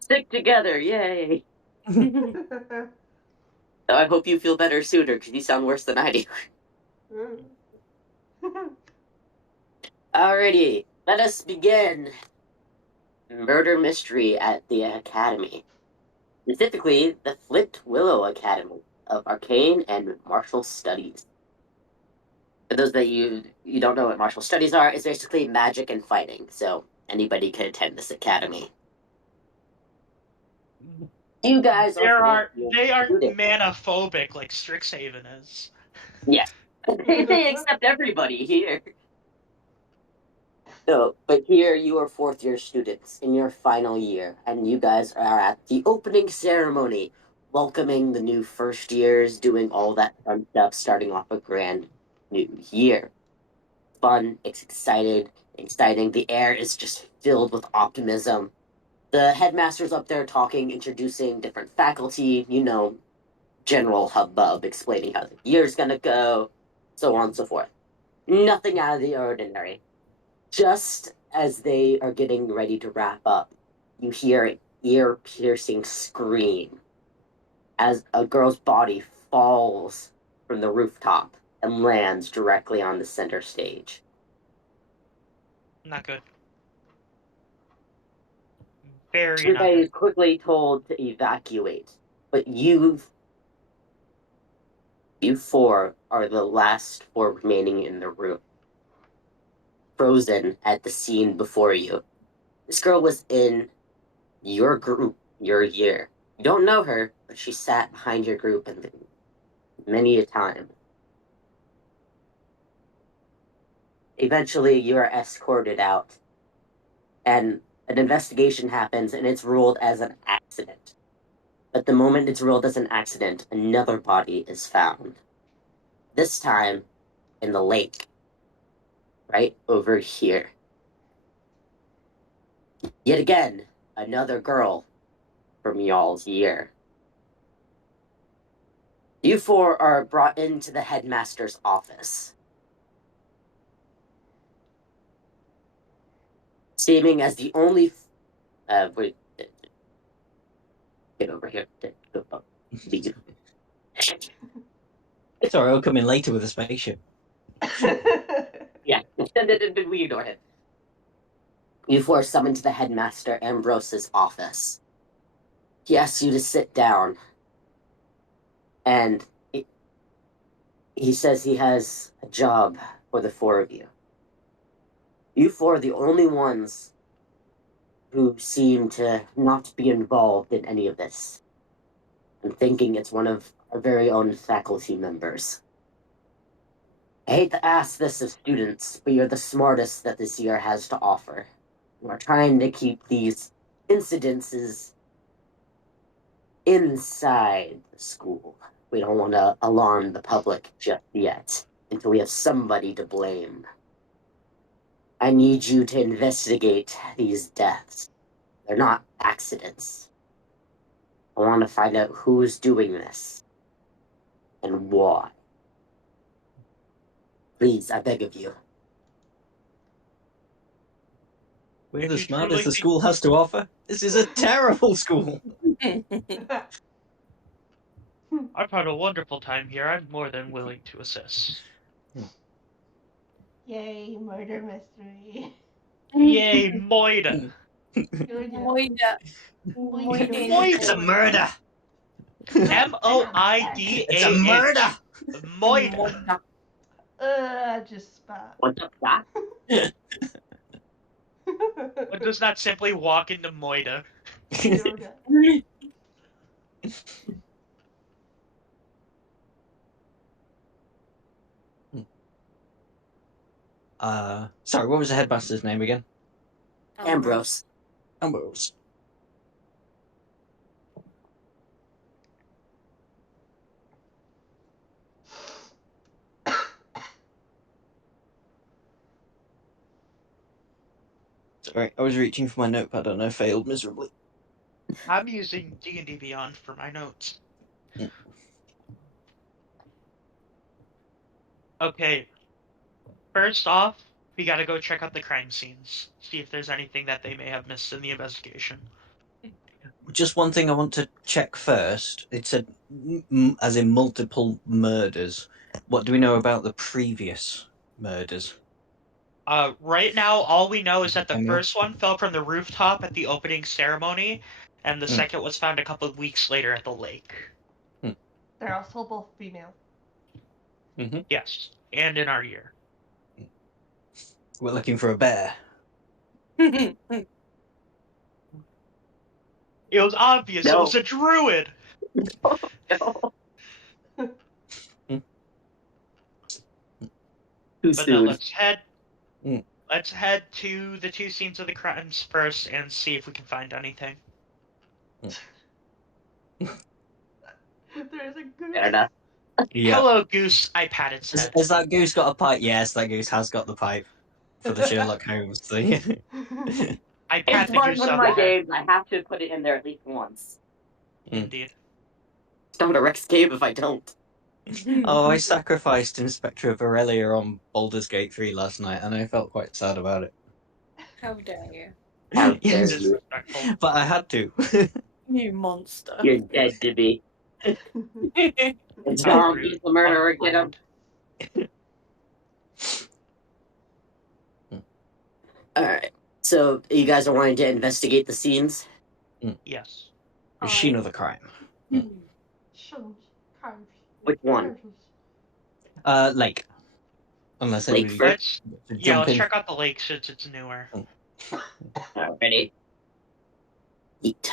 Stick together, yay! I hope you feel better sooner, because you sound worse than I do. Alrighty, let us begin. Murder mystery at the Academy. Specifically, the Flint Willow Academy of Arcane and Martial Studies. For those that you don't know what martial studies are, it's basically magic and fighting, so anybody can attend this academy. You guys They are students. manaphobic like Strixhaven is. Yes. They accept everybody here. So, but here you are fourth year students in your final year, and you guys are at the opening ceremony, welcoming the new first years, doing all that fun stuff, starting off a grand new year. Fun, it's exciting. The air is just filled with optimism. The headmaster's up there talking, introducing different faculty, general hubbub, explaining how the year's gonna go, so on and so forth. Nothing out of the ordinary. Just as they are getting ready to wrap up, you hear an ear-piercing scream as a girl's body falls from the rooftop and lands directly on the center stage. Not good. Very not Everybody is good. quickly told to evacuate, but you four are the last four remaining in the room, frozen at the scene before you. This girl was in your group, your year. You don't know her, but she sat behind your group and many a time. Eventually, you are escorted out, and an investigation happens, and it's ruled as an accident. But the moment it's ruled as an accident, another body is found. This time in the lake, right over here. Yet again, another girl from y'all's year. You four are brought into the headmaster's office. Seeming as the only. Wait. Get over here. Sorry, I'll come in later with a spaceship. Yeah, we ignore him. You four are summoned to the headmaster Ambrose's office. He asks you to sit down, and he says he has a job for the four of you. You four are the only ones who seem to not be involved in any of this. I'm thinking it's one of our very own faculty members. I hate to ask this of students, but you're the smartest that this year has to offer. We're trying to keep these incidences inside the school. We don't want to alarm the public just yet, until we have somebody to blame. I need you to investigate these deaths. They're not accidents. I want to find out who's doing this and why. Please, I beg of you. We're the smartest the school has to offer. This is a terrible school. I've had a wonderful time here. I'm more than willing to assist. Yay, murder mystery. Yay, Moida. Moida. It's a murder. M-O-I-D-A-H. It's a murder. Moida. Just spot. What's up, Doc? One does not simply walk into Moida. Sorry, what was the headmaster's name again? Ambrose. Ambrose. Sorry, I was reaching for my notepad and I failed miserably. I'm using D&D Beyond for my notes. Okay. First off, we gotta go check out the crime scenes. See if there's anything that they may have missed in the investigation. just one thing I want to check first. It said, as in multiple murders. What do we know about the previous murders? Right now, all we know is that the Samuel? first one fell from the rooftop at the opening ceremony, and the second was found a couple of weeks later at the lake. They're also both female. Mm-hmm. Yes, and in our year. We're looking for a bear. It was obvious. No. It was a druid. No. Too But no, soon. let's head. Mm. Let's head to the two scenes of the crimes first and see if we can find anything. There's a goose. Fair enough. Yeah. Hello, Goose. I patted its head. Has that goose got a pipe? Yes, that goose has got the pipe for the Sherlock Holmes thing. I It's pat the part goose of one of on my the head. games. I have to put it in there at least once. Indeed. It's not a Rex cave if I don't. Oh, I sacrificed Inspector Aurelia on Baldur's Gate 3 last night, and I felt quite sad about it. How dare you? How dare Yes, you. Disrespectful. but I had to. You monster. You're dead to me. How Zombie's rude. the murderer. Get him. Alright. So, you guys are wanting to investigate the scenes? Yes. The scene of the crime. Shuns. Crimes. Which one? Lake. Unless Lake anybody Let's to yeah, jump let's in. check out the lake since it's newer. Alrighty. Yeet.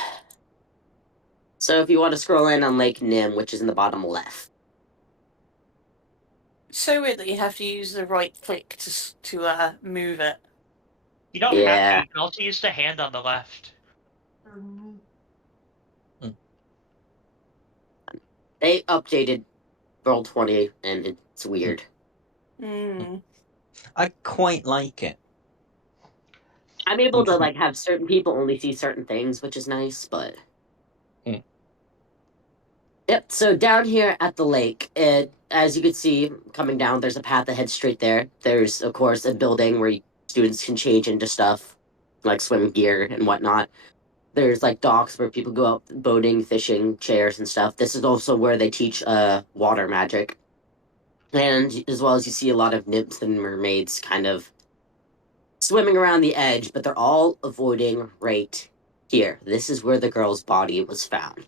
So, if you want to scroll in on Lake Nim, which is in the bottom left. So weird that you have to use the right click to move it. You don't have Yeah. to. You can also use the hand on the left. They updated Roll20, and it's weird. Mm. I quite like it. I'm able to, like, have certain people only see certain things, which is nice, but... Yep, so down here at the lake, as you can see, coming down, there's a path that heads straight there. There's, of course, a building where students can change into stuff, like swim gear and whatnot. There's, like, docks where people go out boating, fishing, chairs and stuff. This is also where they teach water magic. And as well as you see a lot of nymphs and mermaids kind of swimming around the edge, but they're all avoiding right here. This is where the girl's body was found.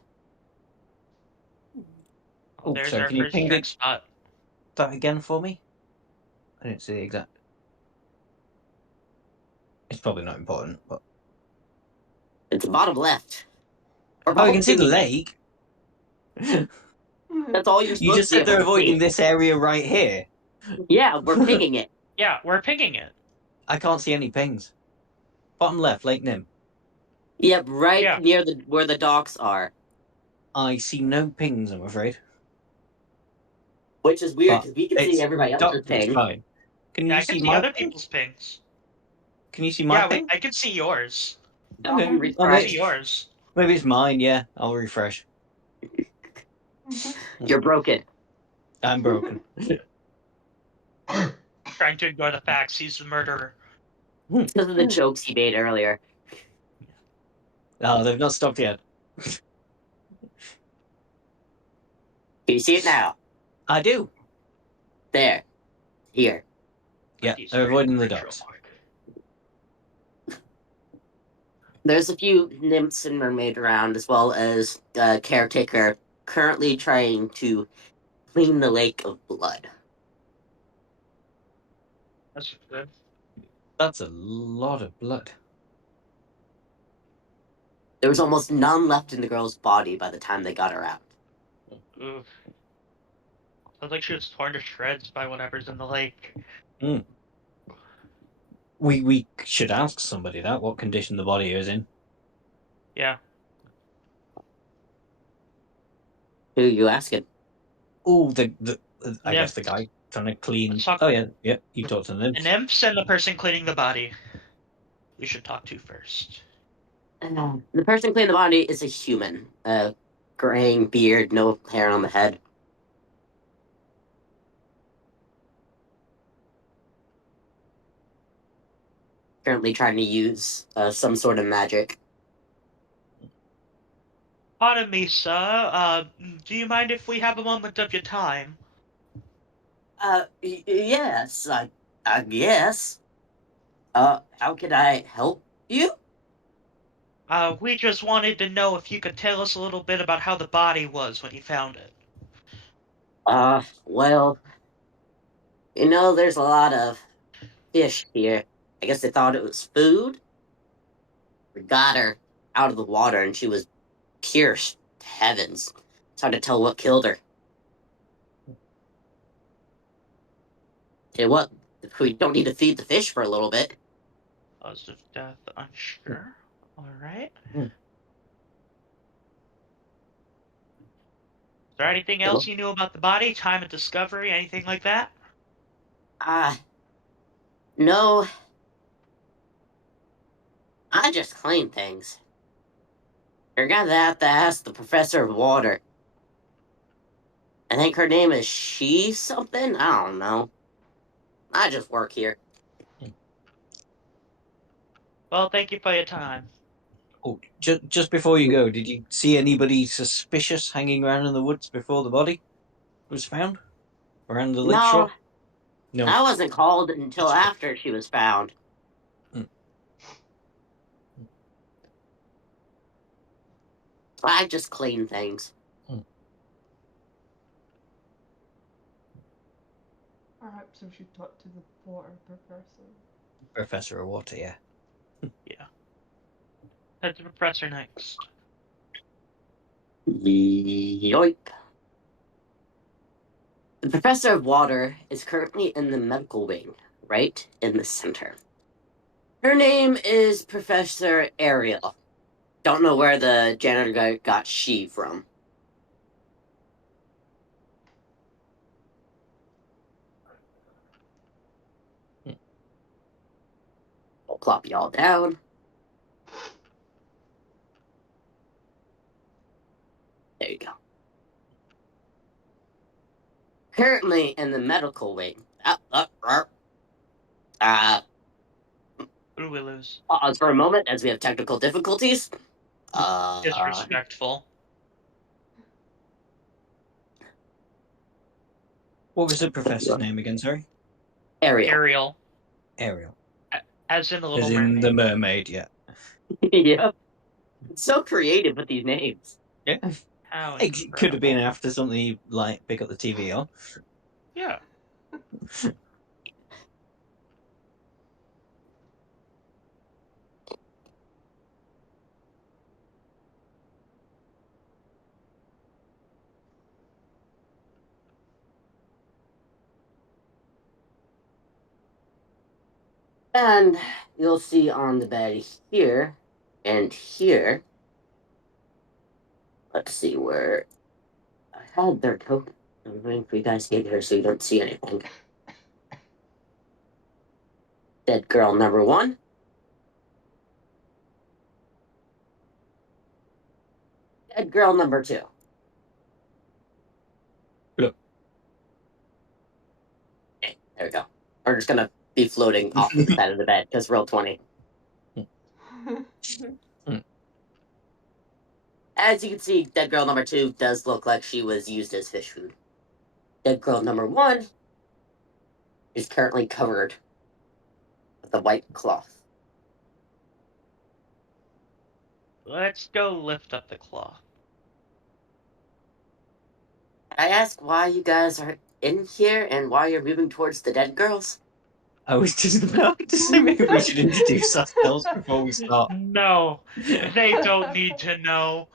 Oh, There's sorry, our can you first ping check it? spot. That again for me? I didn't see the exact. It's probably not important, but It's the bottom left. Or oh, you can see the pinging it. lake. That's all you're supposed You just to be said they're able to avoiding see. this area right here. Yeah, we're pinging it. Yeah, we're pinging it. I can't see any pings. Bottom left, Lake Nim. Yep, right Yeah. near where the docks are. I see no pings, I'm afraid. Which is weird But because we can it's see everybody else's docked, it's ping. fine. Can Yeah, you I can see see my other ping? people's pings. Can you see my Yeah, ping? I can see yours. Okay. I Refresh. can see yours. Maybe it's mine, yeah. I'll refresh. You're broken. I'm broken. Trying to ignore the facts. He's the murderer. Because of the jokes he made earlier. Oh, they've not stopped yet. Can you see it now? I do. There. Here. Yeah, He's they're very avoiding the rich real docks. quick. There's a few nymphs and mermaid around, as well as caretaker currently trying to clean the lake of blood. That's good. That's a lot of blood. There was almost none left in the girl's body by the time they got her out. Oof. Sounds like she was torn to shreds by whatever's in the lake. We should ask somebody that, what condition the body is in. Yeah. Who are you asking? Oh, I guess the Nymphs. guy trying to clean. Let's talk- Oh yeah, you talked to them. The nymphs and the person cleaning the body. We should talk to first. The person cleaning the body is a human. Graying beard, no hair on the head. Currently trying to use some sort of magic. Pardon me, sir. Do you mind if we have a moment of your time? Yes, I guess. How can I help you? We just wanted to know if you could tell us a little bit about how the body was when you found it. Well, there's a lot of fish here. I guess they thought it was food. We got her out of the water and she was pierced. Heavens. It's hard to tell what killed her. Tell you what, we don't need to feed the fish for a little bit. Cause of death, unsure. Alright. Hmm. Is there anything Hello? else you knew about the body? Time of discovery? Anything like that? No. I just clean things. You're gonna have to ask the professor of water. I think her name is She something? I don't know. I just work here. Well, thank you for your time. Oh, just before you go, did you see anybody suspicious hanging around in the woods before the body was found? Around the lake No, shore? No. I wasn't called until That's good. after she was found. Hmm. I just clean things. Perhaps we should talk to the water professor. Professor of water, yeah. Yeah. Head to Professor next. Yoip. The professor of water is currently in the medical wing, right in the center. Her name is Professor Ariel. Don't know where the janitor guy got she from. I'll plop y'all down. There you go. Currently in the medical wing. Who do we lose? Pause for a moment as we have technical difficulties. Disrespectful. What was the professor's name again, sorry? Ariel. Ariel. Ariel. As in the As Little in Mermaid. the mermaid, yeah. Yep. It's so creative with these names. Yeah. How It could have been incredible. after something you like pick up the TV on. Yeah. And you'll see on the bed here and here. Let's see where I had their token. I'm waiting for you guys to get here so you don't see anything. Dead girl number 1. Dead girl number 2. Look. Okay, there we go. We're just gonna be floating off the side of the bed because roll 20. As you can see, dead girl number 2 does look like she was used as fish food. Dead girl number 1 is currently covered with a white cloth. Let's go lift up the claw. I ask why you guys are in here and why you're moving towards the dead girls? I was just about to say maybe we should introduce ourselves before we start. No, they don't need to know.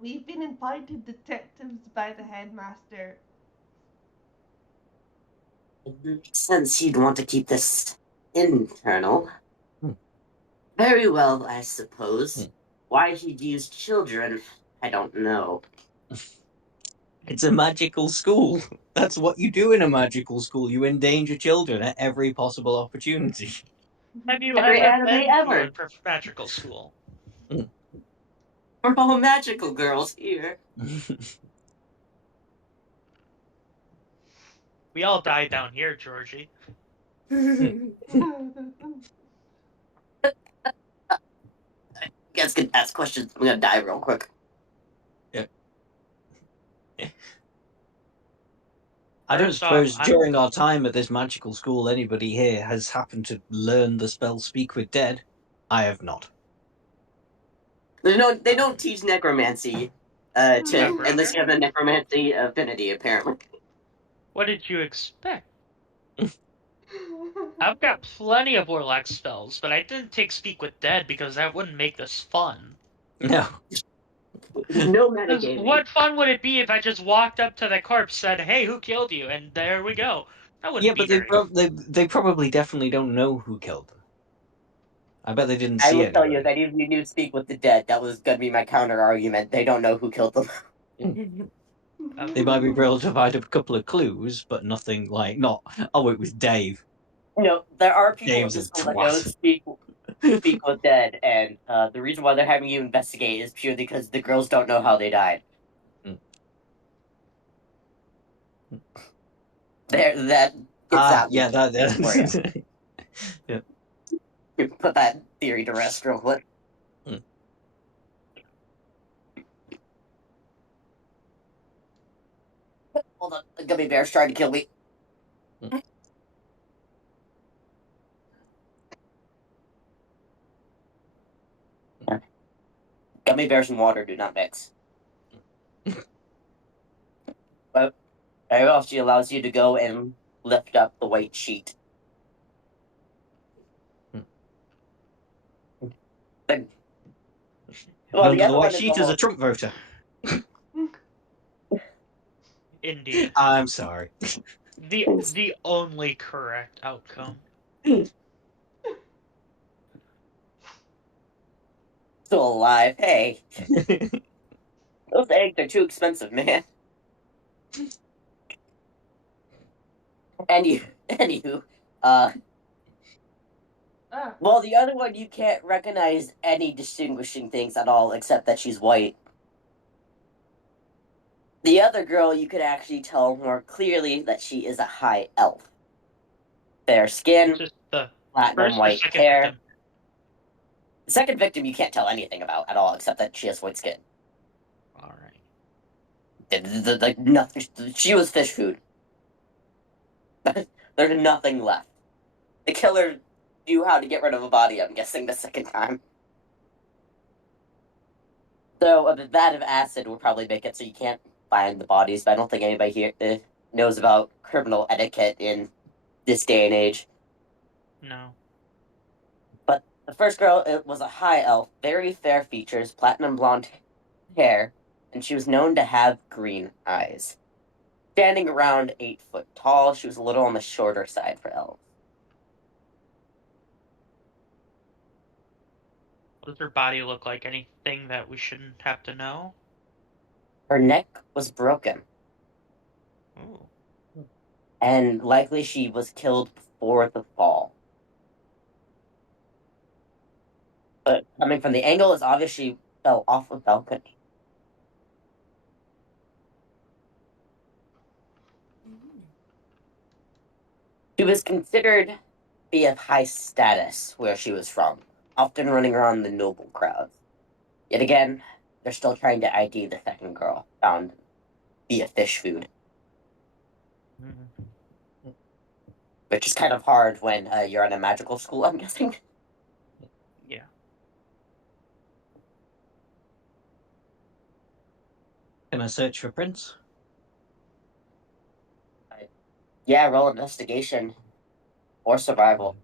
We've been invited detectives by the headmaster. It makes sense you'd want to keep this internal. Hmm. Very well, I suppose. Hmm. Why he'd use children, I don't know. It's a magical school. That's what you do in a magical school. You endanger children at every possible opportunity. Have you Every ever anime been ever. to a magical school? We're all magical girls here. We all died down here, Georgie. guys can ask questions. I'm gonna die real quick. I don't First off, suppose I'm- during our time at this magical school anybody here has happened to learn the spell Speak with Dead. I have not. They don't teach necromancy, unless you have a necromancy affinity, apparently. What did you expect? I've got plenty of warlock spells, but I didn't take Speak with Dead because that wouldn't make this fun. No. No 'Cause metagaming. what fun would it be if I just walked up to the corpse, said, "Hey, who killed you?" and there we go. That wouldn't Yeah, be but very. they probably definitely don't know who killed them. I bet they didn't I see will tell you anybody. that even if you knew Speak with the Dead, that was gonna be my counter argument. They don't know who killed them. They might be able to provide a couple of clues, but nothing like oh, it was Dave. There are people James in the is school that know twat. Speak with Dead, and the reason why they're having you investigate is purely because the girls don't know how they died. That for you. Yeah. You put that theory to rest real quick. Hold on, the gummy bear's trying to kill me. Gummy bears and water do not mix. But very well, she allows you to go and lift up the white sheet. Well, Under the white sheet is a Trump voter. Indeed. I'm sorry. The only correct outcome. Still alive. Hey, those eggs are too expensive, man. Anywho, well, the other one you can't recognize any distinguishing things at all except that she's white. The other girl, you could actually tell more clearly that she is a high elf. Fair skin, Just the platinum first or white second hair. victim. The second victim you can't tell anything about at all except that she has white skin. All right. Like nothing. She was fish food. There's nothing left. The killer knew how to get rid of a body, I'm guessing, the second time. So a vat of acid would probably make it so you can't find the bodies, but I don't think anybody here knows about criminal etiquette in this day and age. No. But the first girl, it was a high elf, very fair features, platinum blonde hair, and she was known to have green eyes. Standing around 8 foot tall, she was a little on the shorter side for elves. What does her body look like? Anything that we shouldn't have to know? Her neck was broken. Ooh. And likely she was killed before the fall. But coming from the angle, it's obvious she fell off a balcony. She was considered to be of high status where she was from, often running around the noble crowds. Yet again, they're still trying to ID the second girl found via fish food. Mm-hmm. Which is kind of hard when you're in a magical school, I'm guessing. Yeah. Can I search for Prince? Yeah, roll investigation or survival.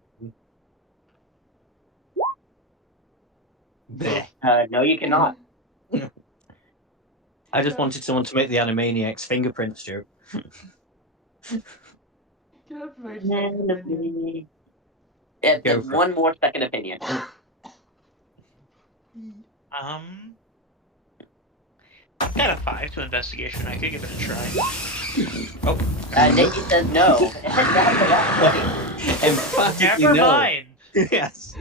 No, you cannot. I just wanted someone to make the Animaniacs fingerprints joke. One more second opinion. Got a 5 to investigation. I could give it a try. Oh. Nikki says no. Never mind. Yes.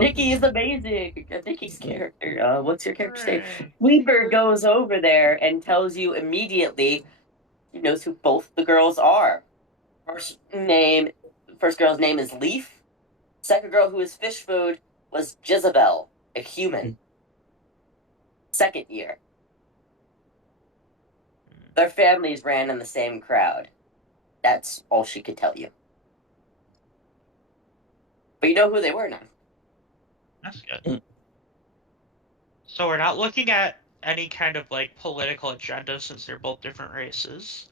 Nikki is amazing. Nikki's character. What's your character's name? Weaver goes over there and tells you immediately. She knows who both the girls are. First girl's name is Leaf. Second girl, who is fish food, was Jezebel, a human. Second year. Their families ran in the same crowd. That's all she could tell you. But you know who they were now. That's good. So we're not looking at any kind of like political agenda since they're both different races.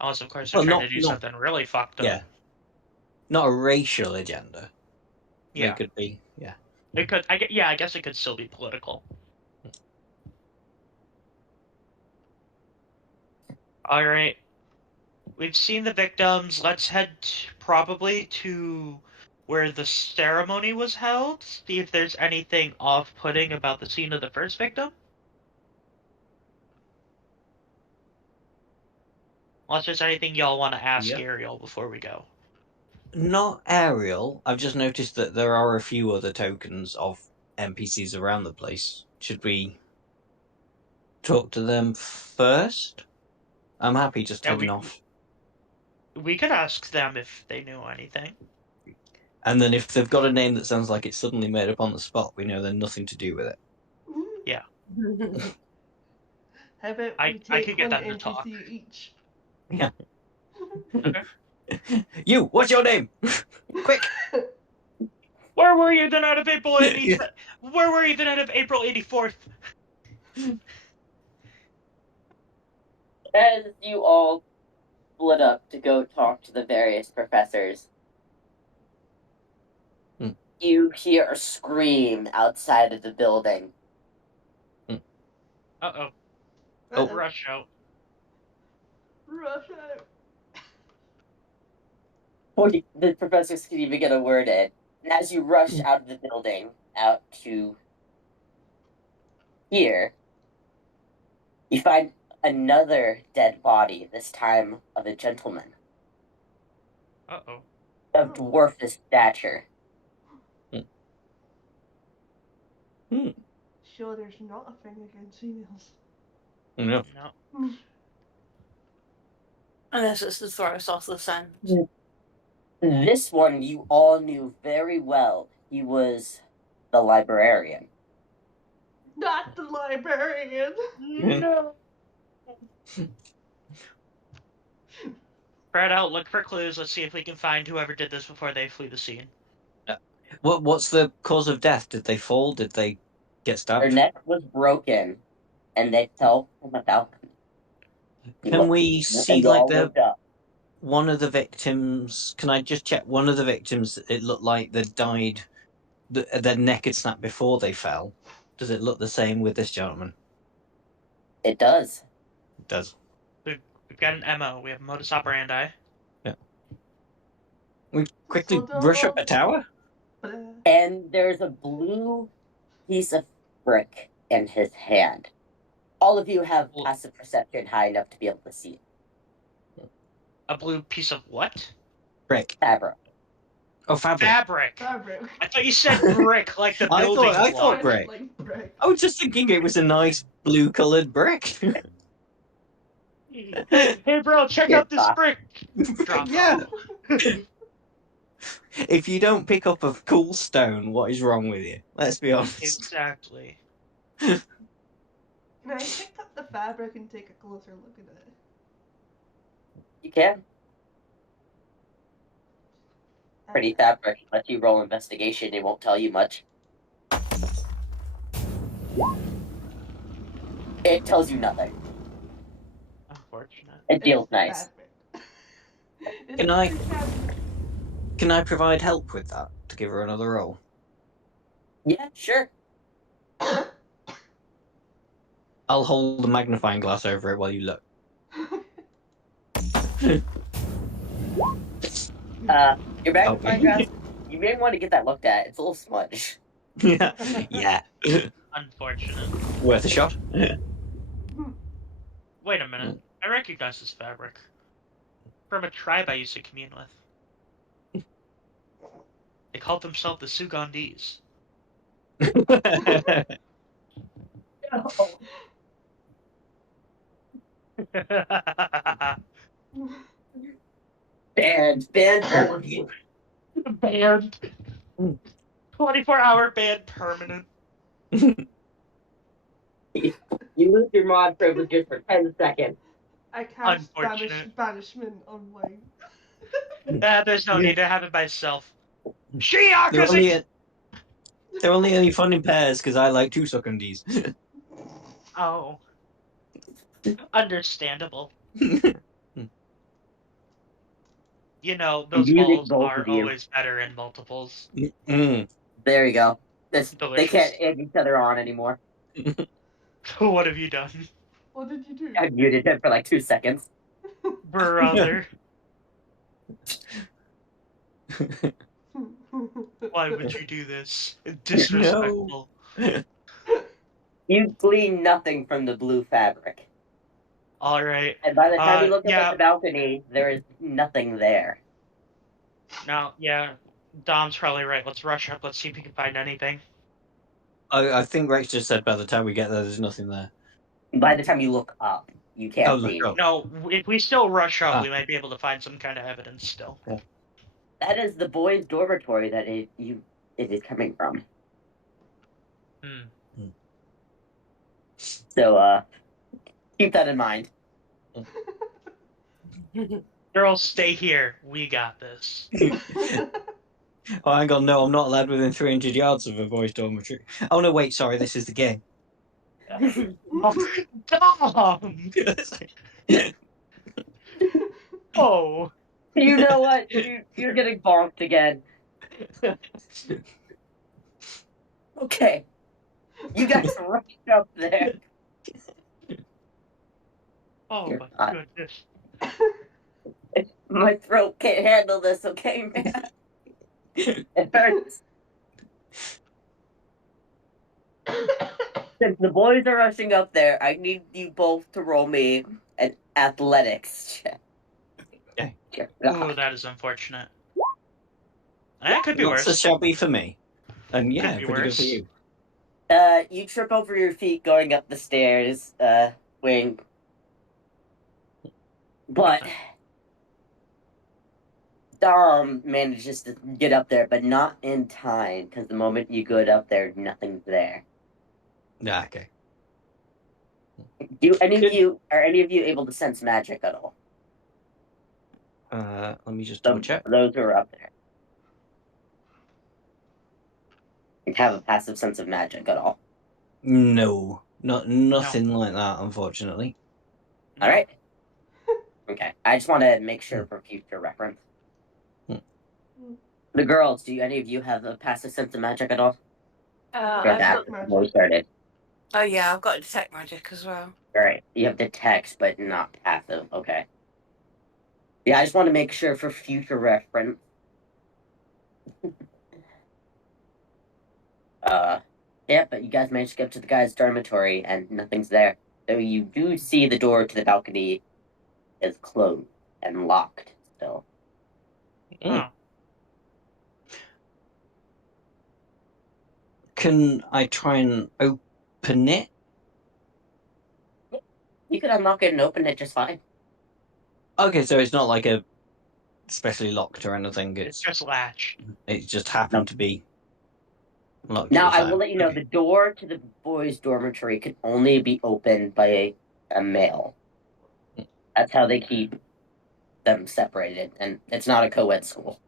Unless, of course, they're trying to do something really fucked up. Yeah. Not a racial agenda. Yeah. It could be, yeah. It could. I guess it could still be political. All right. We've seen the victims. Let's head probably to where the ceremony was held. See if there's anything off-putting about the scene of the first victim. Unless there's anything y'all want to ask Ariel before we go. Not Ariel. I've just noticed that there are a few other tokens of NPCs around the place. Should we talk to them first? I'm happy just heading off. We could ask them if they knew anything. And then if they've got a name that sounds like it's suddenly made up on the spot, we know they're nothing to do with it. Yeah. How about I could get them to NPC talk. each? Yeah. Okay. You, what's your name? Quick! Where were you the night of April 80? Where were you the night of April 84th? As you all split up to go talk to the various professors, you hear a scream outside of the building. Uh-oh. Oh. Rush out. Rush out. The professors can even get a word in. And as you rush out of the building, out to here, you find another dead body, this time of a gentleman. Uh-oh. Of dwarfish stature. Sure, there's not a thing against females. No. No. Unless it's to throw us off the scent. This one you all knew very well. He was the librarian. Not the librarian! No. Spread out, look for clues. Let's see if we can find whoever did this before they flee the scene. What's the cause of death? Did they fall? Did they get stabbed? Their neck was broken, and they fell from a balcony. Can we see, like, one of the victims? Can I just check one of the victims? It looked like they died. Their neck had snapped before they fell. Does it look the same with this gentleman? It does. It does. We've got an MO. We have modus operandi. Yeah. We quickly rush up a tower? And there's a blue piece of brick in his hand. All of you have passive perception high enough to be able to see it. A blue piece of what? Brick. Fabric. Oh, fabric. Fabric. I thought you said brick, like the building block. I thought brick. I was just thinking it was a nice blue-coloured brick. Hey, bro, check out this brick. Drop yeah. If you don't pick up a cool stone, what is wrong with you? Let's be honest. Exactly. Can I pick up the fabric and take a closer look at it? You can. Pretty fabric. Let you roll investigation, it won't tell you much. It tells you nothing. Unfortunate. It feels nice. Can I provide help with that to give her another roll? Yeah, sure. I'll hold the magnifying glass over it while you look. Your magnifying glass, you may want to get that looked at. It's a little smudge. Yeah. Yeah. Unfortunate. Worth a shot. Wait a minute. I recognize this fabric. From a tribe I used to commune with. They called themselves the Sugandese. Banned all of you. Banned. 24-hour ban permanent. You lose your mod privileges for 10 seconds. I cast Unfortunate. banishment on Wayne. There's no need to have it myself. They're only any fun in pairs because I like 2 secundies. Oh. Understandable. You know, those Muted balls both are of you. always better in multiples. There you go. They Delicious. can't egg each other on anymore. What have you done? What did you do? I muted him for like 2 seconds. Brother. Why would you do this? Disrespectful. You glean nothing from the blue fabric. Alright. And by the time you look up yeah. at the balcony, there is nothing there. No, yeah. Dom's probably right. Let's rush up. Let's see if we can find anything. I think Rex just said by the time we get there, there's nothing there. By the time you look up, you can't see. No, if we still rush up, we might be able to find some kind of evidence still. Yeah. That is the boys' dormitory that it is coming from. So, keep that in mind. Girls, stay here. We got this. Oh, hang on, no, I'm not allowed within 300 yards of a boys' dormitory. Oh, no, wait, sorry, this is the game. Dom! Oh. You know what? You're getting bonked again. Okay. You guys rushed up there. Oh You're my goodness. My throat can't handle this, okay, man? It hurts. Since the boys are rushing up there, I need you both to roll me an athletics check. Okay. Oh, that is unfortunate. That could be Not worse. so shabby for me. And yeah, Could be pretty good worse. for you. You trip over your feet going up the stairs, Wing. But Dom manages to get up there, but not in time, because the moment you get up there, nothing's there. Yeah, okay. Are any of you able to sense magic at all? Let me just double check. Those who are up there. You have a passive sense of magic at all? No, nothing like that, unfortunately. All right. Okay, I just want to make sure for future reference. The girls, do any of you have a passive sense of magic at all? Started. Oh yeah, I've got detect magic as well. All right, you have detect, but not passive. Okay. Yeah, I just want to make sure for future reference. Yeah, but you guys managed to get to the guy's dormitory, and nothing's there. So you do see the door to the balcony is closed and locked still. Oh. Can I try and open it? You could unlock it and open it just fine. Okay, so it's not like a specially locked or anything. It's just latch. It just happened to be locked. Now, I will let you know, the door to the boys' dormitory can only be opened by a male. That's how they keep them separated, and it's not a co-ed school.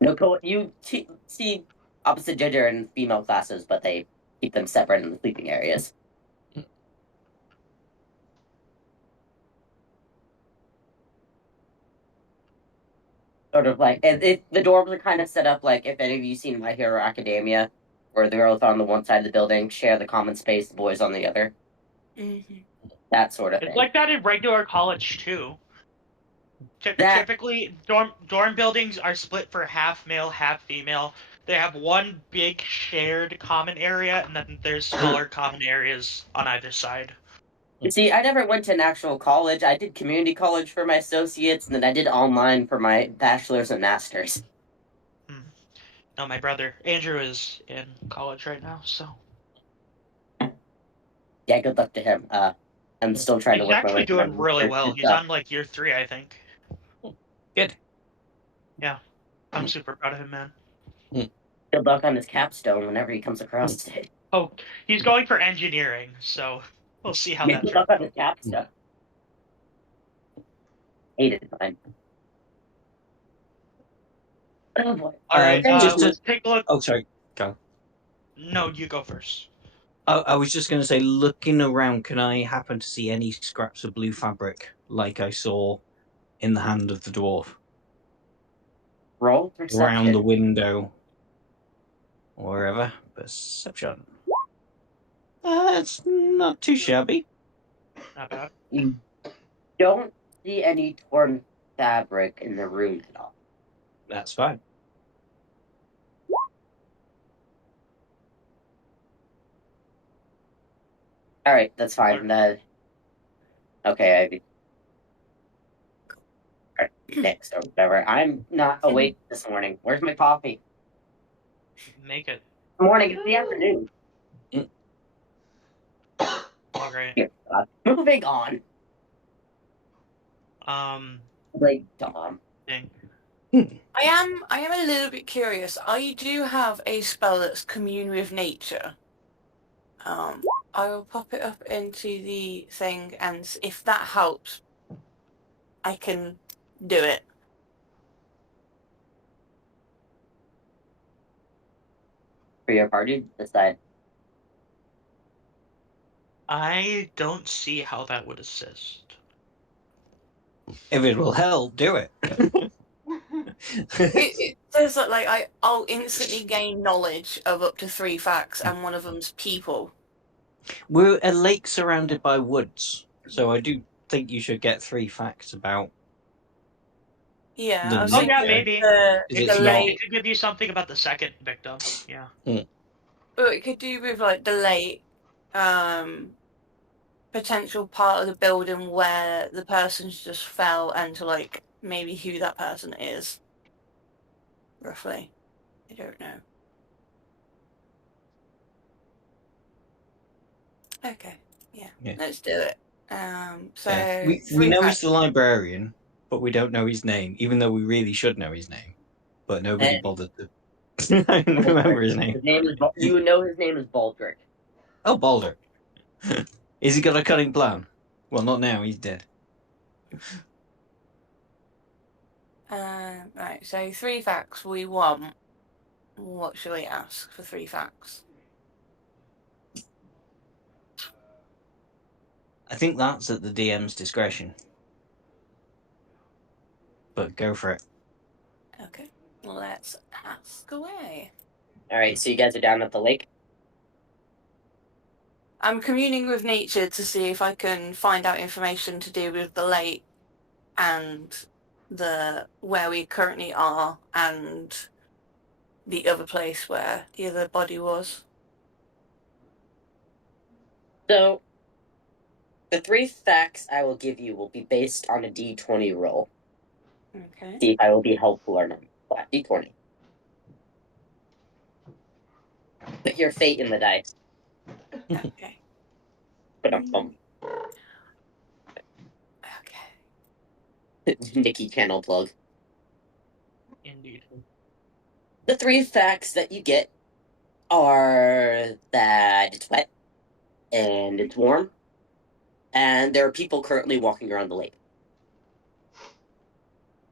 No, you see opposite gender and female classes, but they keep them separate in the sleeping areas. Sort of like, the dorms are kind of set up like, if any of you seen My Hero Academia, where the girls on the one side of the building share the common space, the boys on the other. Mm-hmm. That sort of It's thing. like that in regular college too. Typically, dorm buildings are split for half male, half female. They have one big shared common area, and then there's smaller common areas on either side. You see, I never went to an actual college. I did community college for my associates, and then I did online for my bachelor's and master's. No, my brother Andrew is in college right now, so. Yeah, good luck to him. And I'm still trying to He's work my way actually through my doing really well. research He's stuff. on like year 3, I think. Good. Yeah, I'm super proud of him, man. Good luck on his capstone whenever he comes across it. Oh, he's going for engineering, so we'll see how Yeah, that good turns luck on out. his capstone. Hated mine. Oh boy. All right, just let's take a look. Oh, sorry. Go. No, you go first. I was just going to say, looking around, can I happen to see any scraps of blue fabric like I saw in the hand of the dwarf? Roll perception. Around the window. Or wherever. Perception. That's not too shabby. Not bad. You don't see any torn fabric in the room at all. That's fine. Alright, that's fine. Okay, Ivy. Alright, next or whatever. I'm not awake this morning. Where's my coffee? Make it. Morning, it's the afternoon. All right. Yeah, moving on. Like Dom. Ding. I am a little bit curious. I do have a spell that's commune with nature. I will pop it up into the thing, and if that helps, I can do it. For your party, decide. I don't see how that would assist. If it will help, do it. It says that I'll instantly gain knowledge of up to 3 facts, and one of them's people. We're a lake surrounded by woods, so I do think you should get 3 facts about. Yeah, The I was Oh lake, yeah, thinking maybe. Is the it lake. It could give you something about the second victim. Yeah. But it could do with like the late potential part of the building where the person's just fell, and to like maybe who that person is. Roughly. I don't know. Okay. Yeah. Let's do it. So we know he's the librarian, but we don't know his name, even though we really should know his name. But nobody bothered to. I don't remember his name. You know his name is Baldric. Oh, Balder. Is he got a cunning plan? Well, not now. He's dead. Right. So 3 facts we want. What should we ask for 3 facts? I think that's at the DM's discretion. But go for it. Okay. Let's ask away. Alright, so you guys are down at the lake? I'm communing with nature to see if I can find out information to do with the lake and where we currently are and the other place where the other body was. So, the 3 facts I will give you will be based on a d20 roll. Okay. See if I will be helpful or not. Flat d20. Put your fate in the dice. Okay. Okay. Nikki channel plug. Indeed. The 3 facts that you get are that it's wet and it's warm, and there are people currently walking around the lake.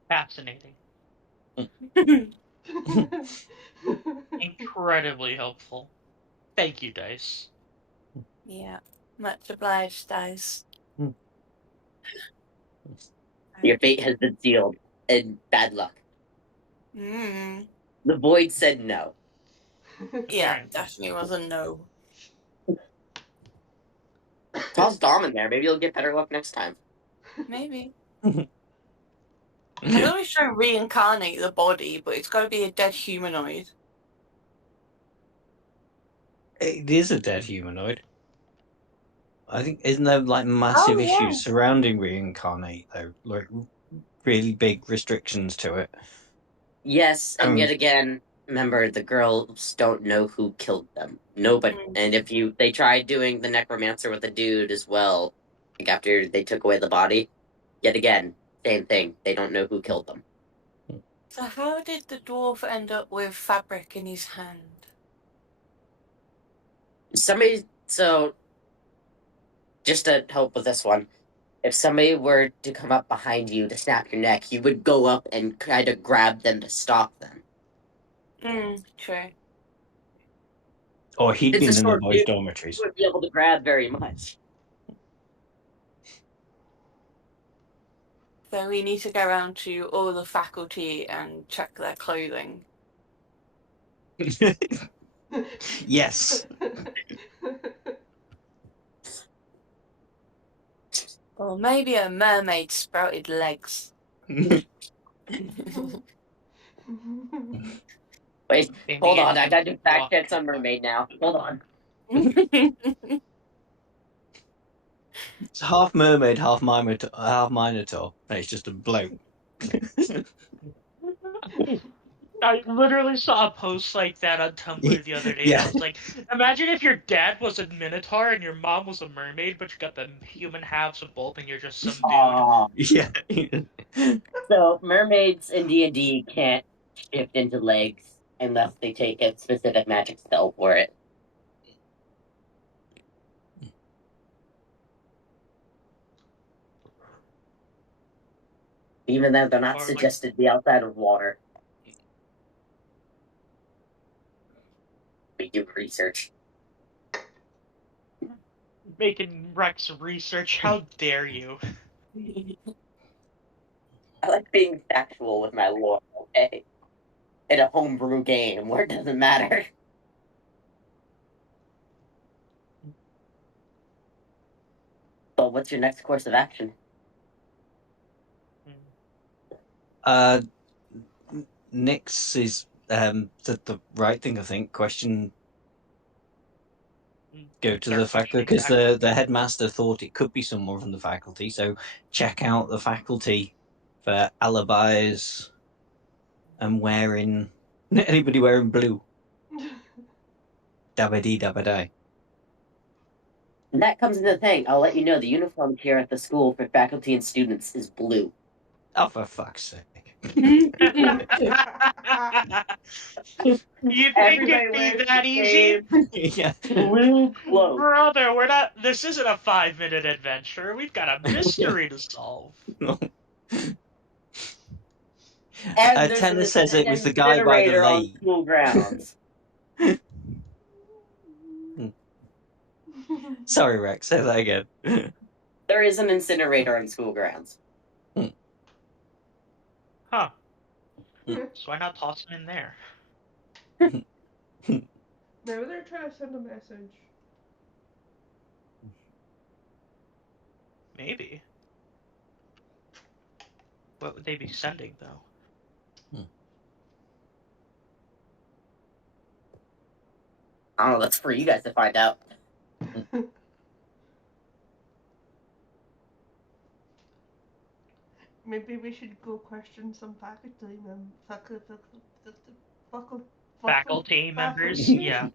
Fascinating. Incredibly helpful. Thank you, Dice. Yeah. Much obliged, Dice. Your fate has been sealed, and bad luck. Mm. The void said no. Yeah, definitely was a no. Toss Dom in there. Maybe you'll get better luck next time. Maybe. I can always try and reincarnate the body, but it's got to be a dead humanoid. It is a dead humanoid. I think, isn't there like massive issues surrounding reincarnate though? Like really big restrictions to it. Yes, and yet again, remember the girls don't know who killed them. Nobody. And if they tried doing the necromancer with a dude as well, after they took away the body. Yet again, same thing. They don't know who killed them. So how did the dwarf end up with fabric in his hand? So, just to help with this one, if somebody were to come up behind you to snap your neck, you would go up and try to grab them to stop them. True. Or he'd It's been a in the short boys' dude. dormitories. You wouldn't be able to grab very much. So we need to go around to all the faculty and check their clothing. Yes. Or maybe a mermaid sprouted legs. Wait, Maybe hold on. it's I gotta do fact rock. checks on mermaid now. Hold on. It's half mermaid, half minotaur, and it's just a bloke. I literally saw a post like that on Tumblr the other day. Yeah. I was like, imagine if your dad was a minotaur and your mom was a mermaid, but you got the human halves of both and you're just some dude. Aw. Yeah. So mermaids in D&D can't shift into legs unless they take a specific magic spell for it. Even though they're not Or, like- suggested to be outside of water. We do research. Making Rex research, how dare you? I like being factual with my lore, okay? In a homebrew game where it doesn't matter. So what's your next course of action? Nix is the right thing, I think. Question. Go to the faculty because the headmaster thought it could be someone from the faculty. So check out the faculty for alibis and wearing anybody wearing blue. Dabba-dee, dabba-die. And that comes into the thing. I'll let you know the uniform here at the school for faculty and students is blue. Oh, for fuck's sake. You think Everybody it'd be wears that the easy? Yeah. Blue clothes. Brother, we're not. This isn't a 5-minute adventure. We've got a mystery to solve. And there's Tanner an says it was the guy by the incinerator on lake. school grounds. Sorry, Rex. Say that again. There is an incinerator on school grounds. Huh. So why not toss him in there? Maybe they're trying to send a message. Maybe. What would they be sending, though? I don't know, that's for you guys to find out. Maybe we should go question some faculty Faculty members? Yeah.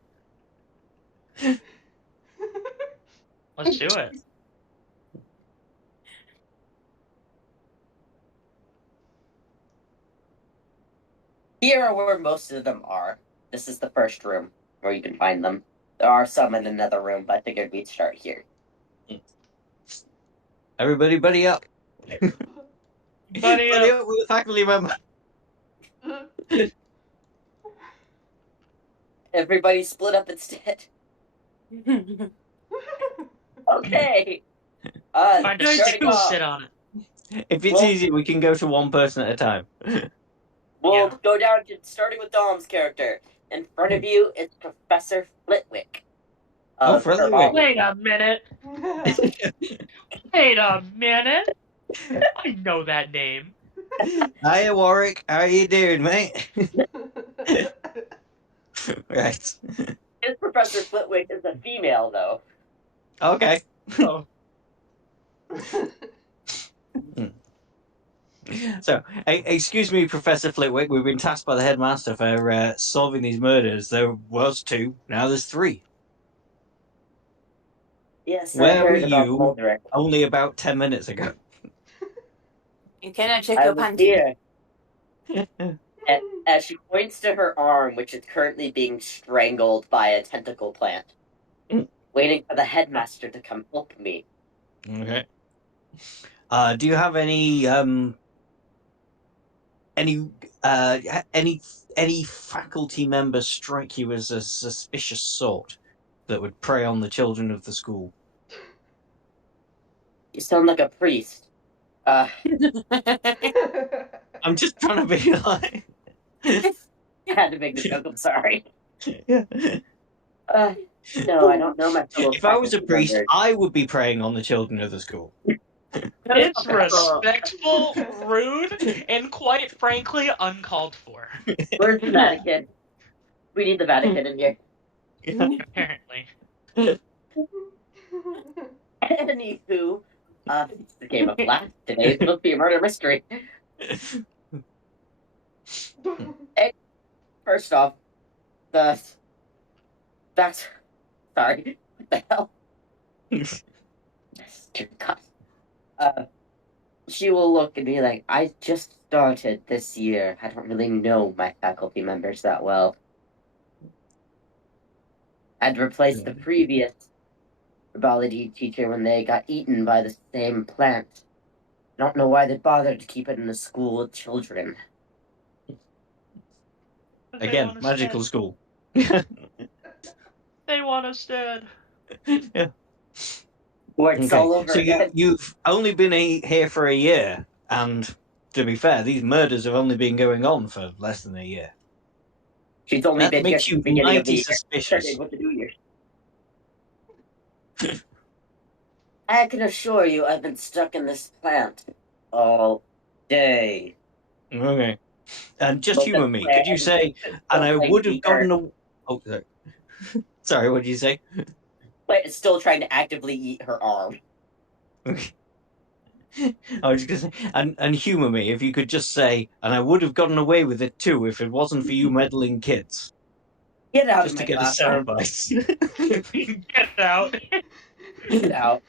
Let's do it. Here are where most of them are. This is the first room where you can find them. There are some in another room, but I figured we'd start here. Everybody, buddy up. Buddy up. With a faculty member. Everybody split up instead. Okay. Find a stick starting and off, sit on it. If it's Well- easy, we can go to one person at a time. we'll Yeah. go down to starting with Dom's character. In front of you is Professor Flitwick. Oh, Flitwick. Wait a minute. Wait a minute. I know that name. Hiya, Warwick. How you doing, mate? Right. His Professor Flitwick is a female, though. Okay. Oh. So, excuse me, Professor Flitwick. We've been tasked by the headmaster for solving these murders. There was 2, now there's 3. Yes, I Where were heard about you Moldrick. only about 10 minutes ago? You cannot check I your was panties. here. As she points to her arm, which is currently being strangled by a tentacle plant, waiting for the headmaster to come help me. Okay. Do you have any faculty members strike you as a suspicious sort that would prey on the children of the school? You sound like a priest. I'm just trying to be like. I had to make the joke. I'm sorry. Yeah. No, I don't know my fellow If I was a faculty priest, members. I would be preying on the children of the school. It's respectful, rude, and quite frankly uncalled for. Where's the Vatican? We need the Vatican in here. Apparently. Anywho, it's the game of laugh. Today is supposed to be a murder mystery. First off, that's sorry. What the hell? Dear God. She will look and be like, I just started this year. I don't really know my faculty members that well. I'd replaced the previous herbology teacher when they got eaten by the same plant. I don't know why they bothered to keep it in a school with children. Again, magical school. They want us dead. Yeah. Works all over So again. you've only been here for a year, and to be fair, these murders have only been going on for less than a year. She's only That been here makes since you the beginning of the mighty year. suspicious. Started what to do here. I can assure you I've been stuck in this plant all day. Okay. And just Both humor the me. plant Could you say, and I trying would to have eat her. gotten a... Oh, sorry. Sorry, what did you say? Plant is still trying to actively eat her arm. Okay. I was just going to say, and humor me if you could just say, and I would have gotten away with it too if it wasn't for you meddling kids. Get out Just of to my get a classroom. soundbite. Get out. Get out.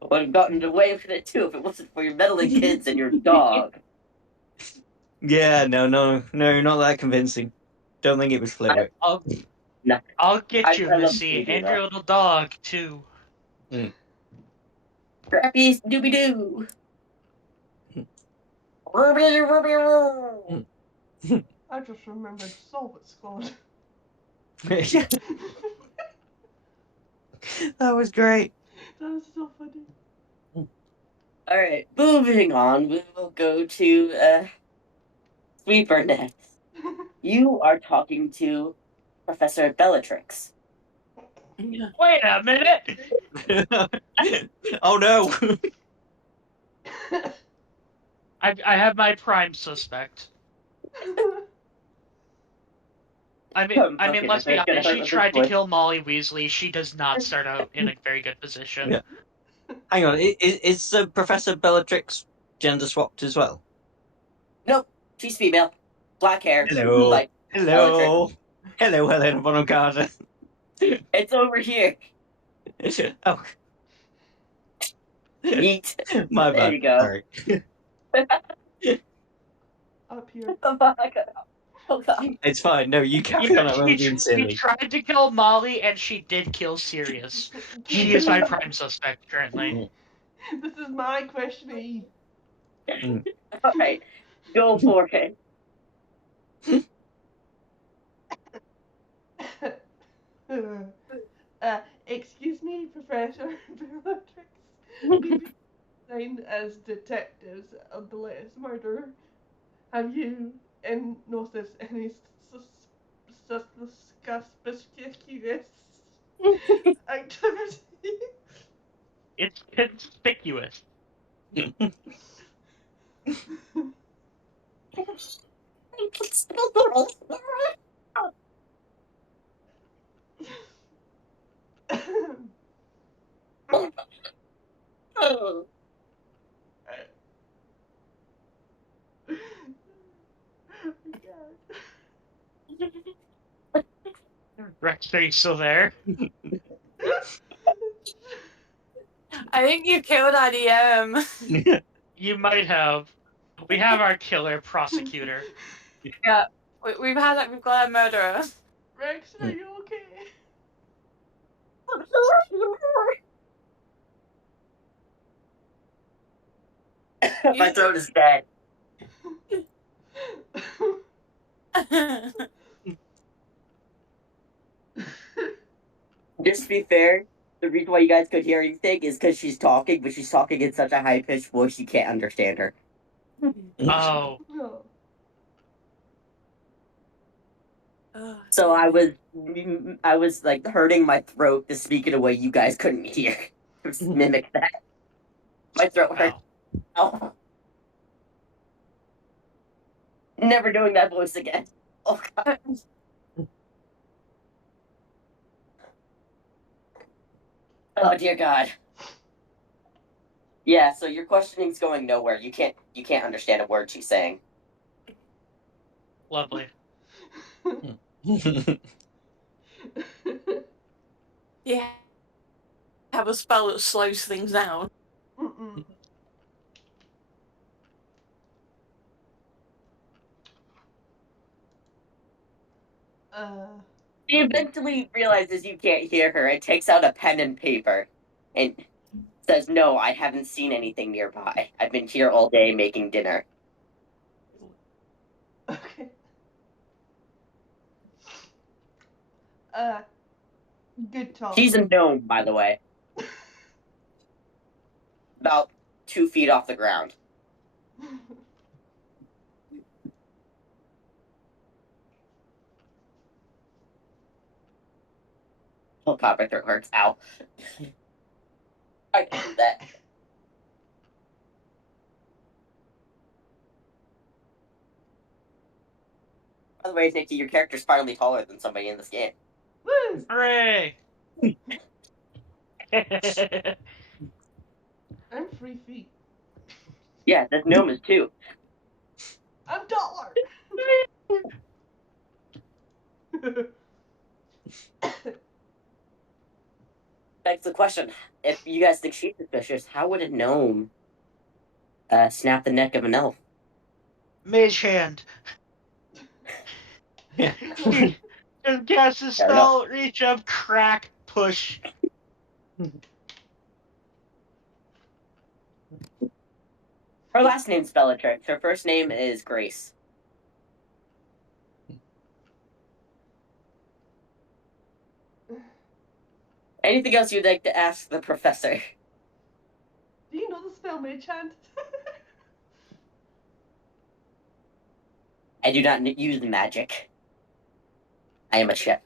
I would have gotten away with it too if it wasn't for your meddling kids and your dog. Yeah, no, you're not that convincing. Don't think it was Flitwick. I'll get you, I love Missy, Scooby, and though. your little dog too. Scrappy Scooby Doo. Ruby, Ruby, Roo. I just remembered Solid Squad. Yeah, that was great. That was so funny. Alright, moving on. We will go to Sweeper next. You are talking to Professor Bellatrix. Wait a minute! Oh no! I have my prime suspect. I mean, let's be honest. She tried to kill Molly Weasley. She does not start out in a very good position. Yeah. Hang on, is Professor Bellatrix gender swapped as well? Nope, she's female. Black hair. Hello. Like Hello. Hello, Helena Bonham Carter. It's over here. Oh. Yeet. My bad. There you go. Sorry. Up here. Oh my God. Hold on. It's fine. No, you carry on. I'm being She silly. tried to kill Molly, and she did kill Sirius. She is my prime suspect currently. This is my question. Alright, go for it. Excuse me, Professor Bellatrix. We've been assigned as detectives of the latest murder. Have you noticed any suspicious activity? It's conspicuous. Oh. Dexter, you still there? I think you killed IDM. You might have. We have our killer prosecutor. Yeah, we've got a murderer. Rex, are you okay? My throat is dead. Just to be fair, the reason why you guys could hear anything is because she's talking, but she's talking in such a high-pitched voice you can't understand her. Oh. No. So I was like hurting my throat to speak in a way you guys couldn't hear. Just mimic that. My throat hurt. Wow. Oh. Never doing that voice again. Oh god. Oh dear god. Yeah, so your questioning's going nowhere. You can't understand a word she's saying. Lovely. Yeah. Have a spell that slows things down. Mm-mm. She eventually realizes you can't hear her and takes out a pen and paper and says, "No, I haven't seen anything nearby. I've been here all day making dinner." Okay. Good talk. She's a gnome, by the way. About 2 feet off the ground. Oh god, my throat hurts. Ow. I can do that. By the way, Nikki, your character's finally taller than somebody in this game. Woo! Hooray! I'm 3 feet. Yeah, this gnome is 2. I'm taller. Begs the question, if you guys think she's suspicious, how would a gnome snap the neck of an elf? Mage hand. Just cast the Fair enough. spell, reach up, crack, push. Her last name's Bellatrix. Her first name is Grace. Anything else you'd like to ask the professor? Do you know the spell Mage Hand? I do not use magic. I am a chef.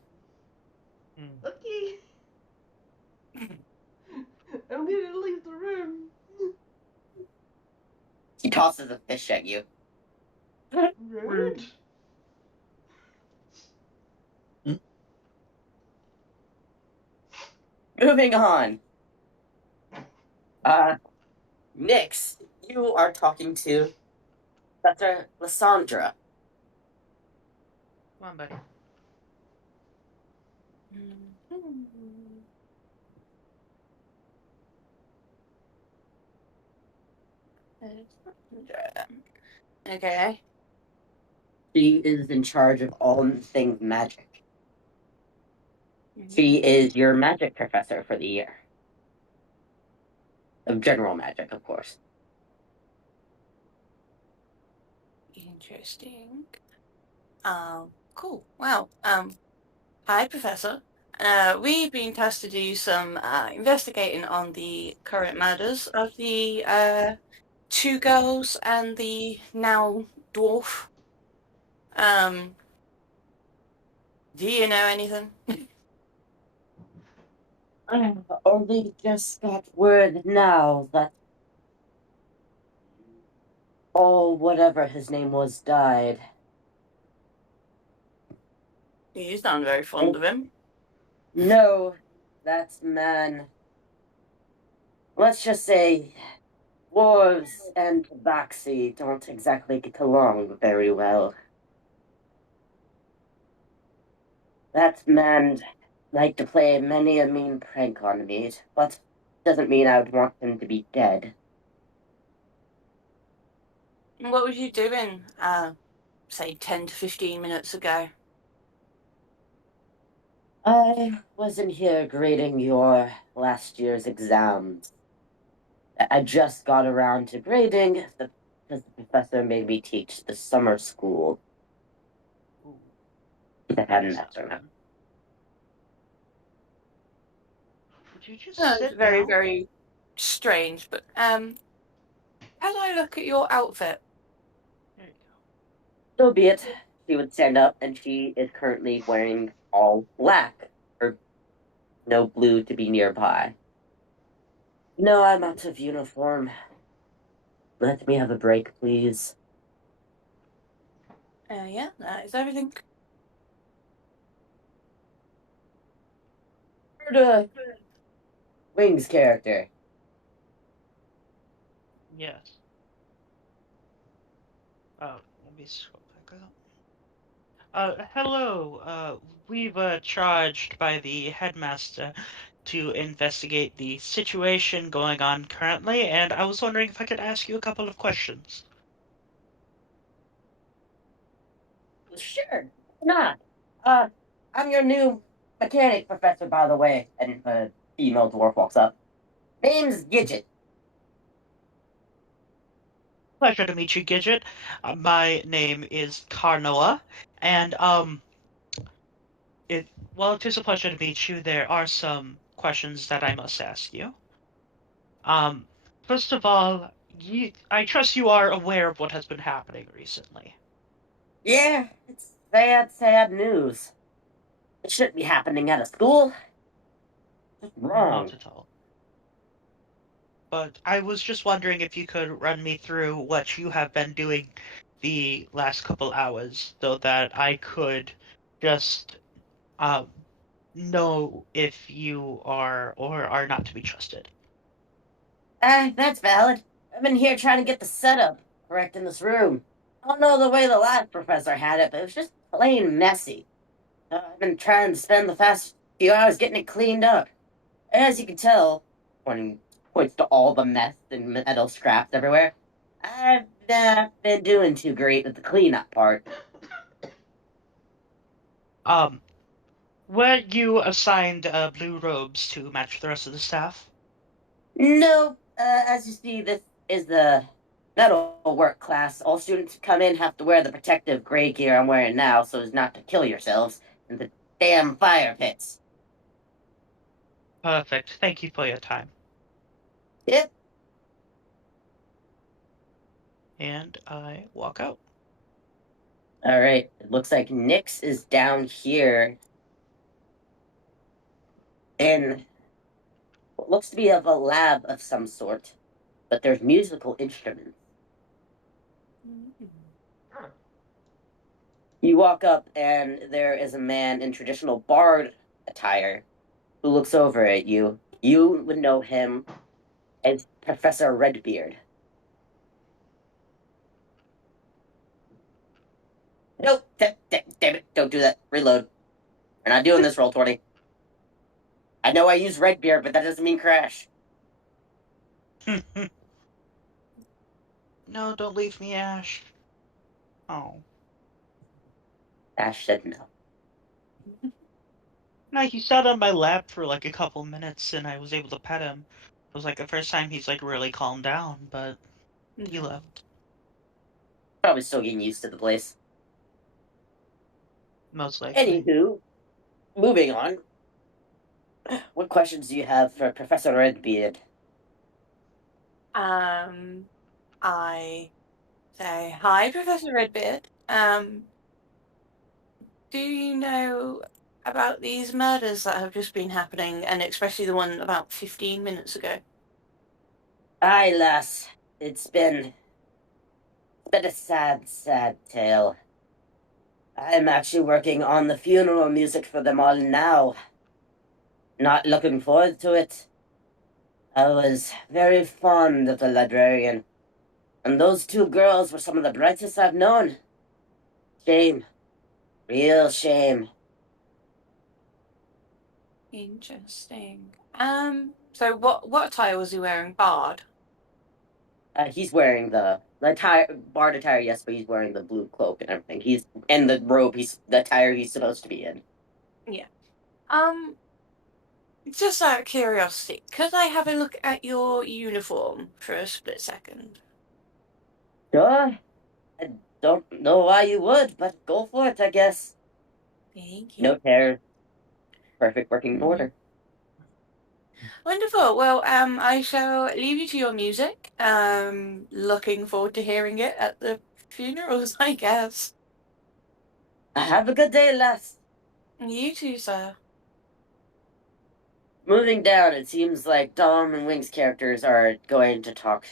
Okay. I'm gonna leave the room. He tosses a fish at you. Rude. Moving on. Nyx, you are talking to Professor Lysandra. Come on, buddy. Okay. She is in charge of all things magic. She is your magic professor for the year. Of general magic, of course. Interesting. Cool. Wow. Hi, Professor. We've been tasked to do some investigating on the current matters of the 2 girls and the now dwarf. Do you know anything? I only just got word now that whatever his name was died. You sound very fond of him. No, that man. Let's just say dwarves and tabaxi don't exactly get along very well. That man like to play many a mean prank on me, but doesn't mean I would want him to be dead. What was you doing, say 10 to 15 minutes ago? I was in here grading your last year's exams. I just got around to grading because the professor made me teach the summer school. That hadn't happened. Would you just It's sit very, down? very strange, but as I look at your outfit, There you go. So be it. She would stand up, and she is currently wearing all black, or no blue to be nearby. No, I'm out of uniform. Let me have a break, please. yeah, that is everything. The Wings character. Yes. Oh, let me scroll back up. Hello. We've charged by the headmaster to investigate the situation going on currently, and I was wondering if I could ask you a couple of questions. Sure, why not. I'm your new mechanic professor, by the way. And a female dwarf walks up. Name's Gidget. Pleasure to meet you, Gidget. My name is Carnoa, and it is a pleasure to meet you. There are some questions that I must ask you. Um, First of all, I trust you are aware of what has been happening recently. Yeah, it's sad, sad news. It shouldn't be happening at a school. It's wrong. Not at all. But I was just wondering if you could run me through what you have been doing the last couple hours so that I could just um, know if you are or are not to be trusted. That's valid. I've been here trying to get the setup correct in this room. I don't know the way the last professor had it, but it was just plain messy. I've been trying to spend the past few hours getting it cleaned up. As you can tell, pointing points to all the mess and metal scraps everywhere, I've not been doing too great with the cleanup part. Um, were you assigned blue robes to match the rest of the staff? No, as you see, this is the metal work class. All students who come in have to wear the protective gray gear I'm wearing now so as not to kill yourselves in the damn fire pits. Perfect. Thank you for your time. Yep. And I walk out. All right. It looks like Nyx is down here in what looks to be of a lab of some sort, but there's musical instruments. You walk up, and there is a man in traditional bard attire who looks over at you. You would know him as Professor Redbeard. Nope, damn it, don't do that. Reload. We're not doing this, Roll20. I know I use Redbeard, but that doesn't mean crash. No, don't leave me, Ash. Oh. Ash said no. No, he sat on my lap for like a couple minutes and I was able to pet him. It was like the first time he's like really calmed down, but he left. Probably still getting used to the place. Most likely. Anywho, moving on. What questions do you have for Professor Redbeard? I say, hi, Professor Redbeard. Do you know about these murders that have just been happening, and especially the one about 15 minutes ago? Aye, lass. It's been a sad, sad tale. I'm actually working on the funeral music for them all now. Not looking forward to it. I was very fond of the librarian, and those two girls were some of the brightest I've known. Shame. Real shame. Interesting. So what attire was he wearing? Bard? He's wearing the attire, bard attire, yes, but he's wearing the blue cloak and everything. He's in the robe. He's the attire he's supposed to be in. Yeah. Just out of curiosity, could I have a look at your uniform for a split second? Sure. I don't know why you would, but go for it, I guess. Thank you. No tears. Perfect working order. Wonderful. Well, I shall leave you to your music. Looking forward to hearing it at the funerals, I guess. Have a good day, lass. You too, sir. Moving down, it seems like Dom and Wing's characters are going to talk.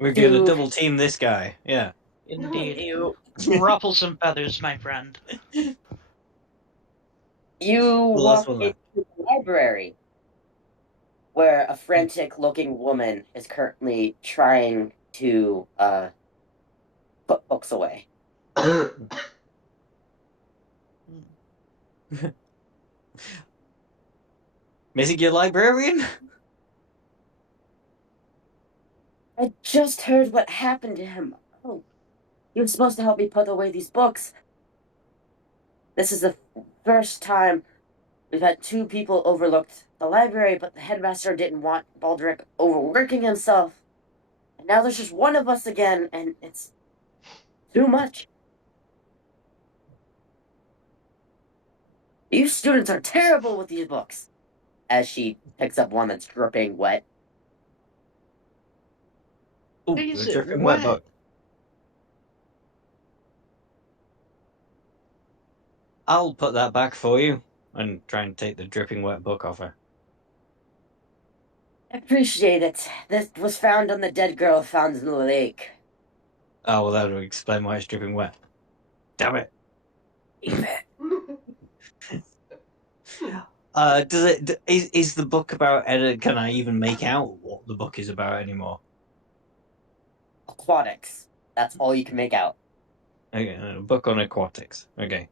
We're gonna double team this guy. Yeah. Indeed. Ew. Ruffle some feathers, my friend. You last walk one, into the library, where a frantic-looking woman is currently trying to put books away. Missing your librarian? I just heard what happened to him. Oh, he was supposed to help me put away these books. This is the first time we've had 2 people overlooked the library, but the headmaster didn't want Baldric overworking himself. And now there's just one of us again, and it's too much. You students are terrible with these books. As she picks up one that's dripping wet. Ooh, Is the it dripping wet wet? book. I'll put that back for you and try and take the dripping wet book off her. I appreciate it. This was found on the dead girl found in the lake. Oh, well, that would explain why it's dripping wet. Damn it. Leave it. Is the book about Edda? Can I even make out what the book is about anymore? Aquatics. That's all you can make out. Okay, a book on aquatics. Okay.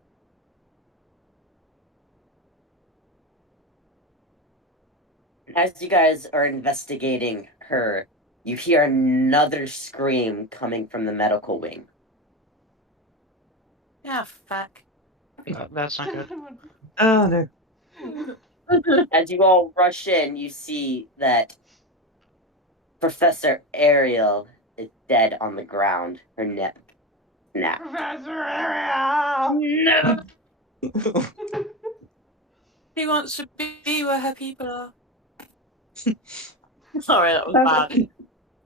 As you guys are investigating her, you hear another scream coming from the medical wing. Ah, fuck. That's not good. Oh no. As you all rush in, you see that Professor Ariel is dead on the ground. Her neck snapped. Professor Ariel! No! She wants to be where her people are. Sorry, that was bad.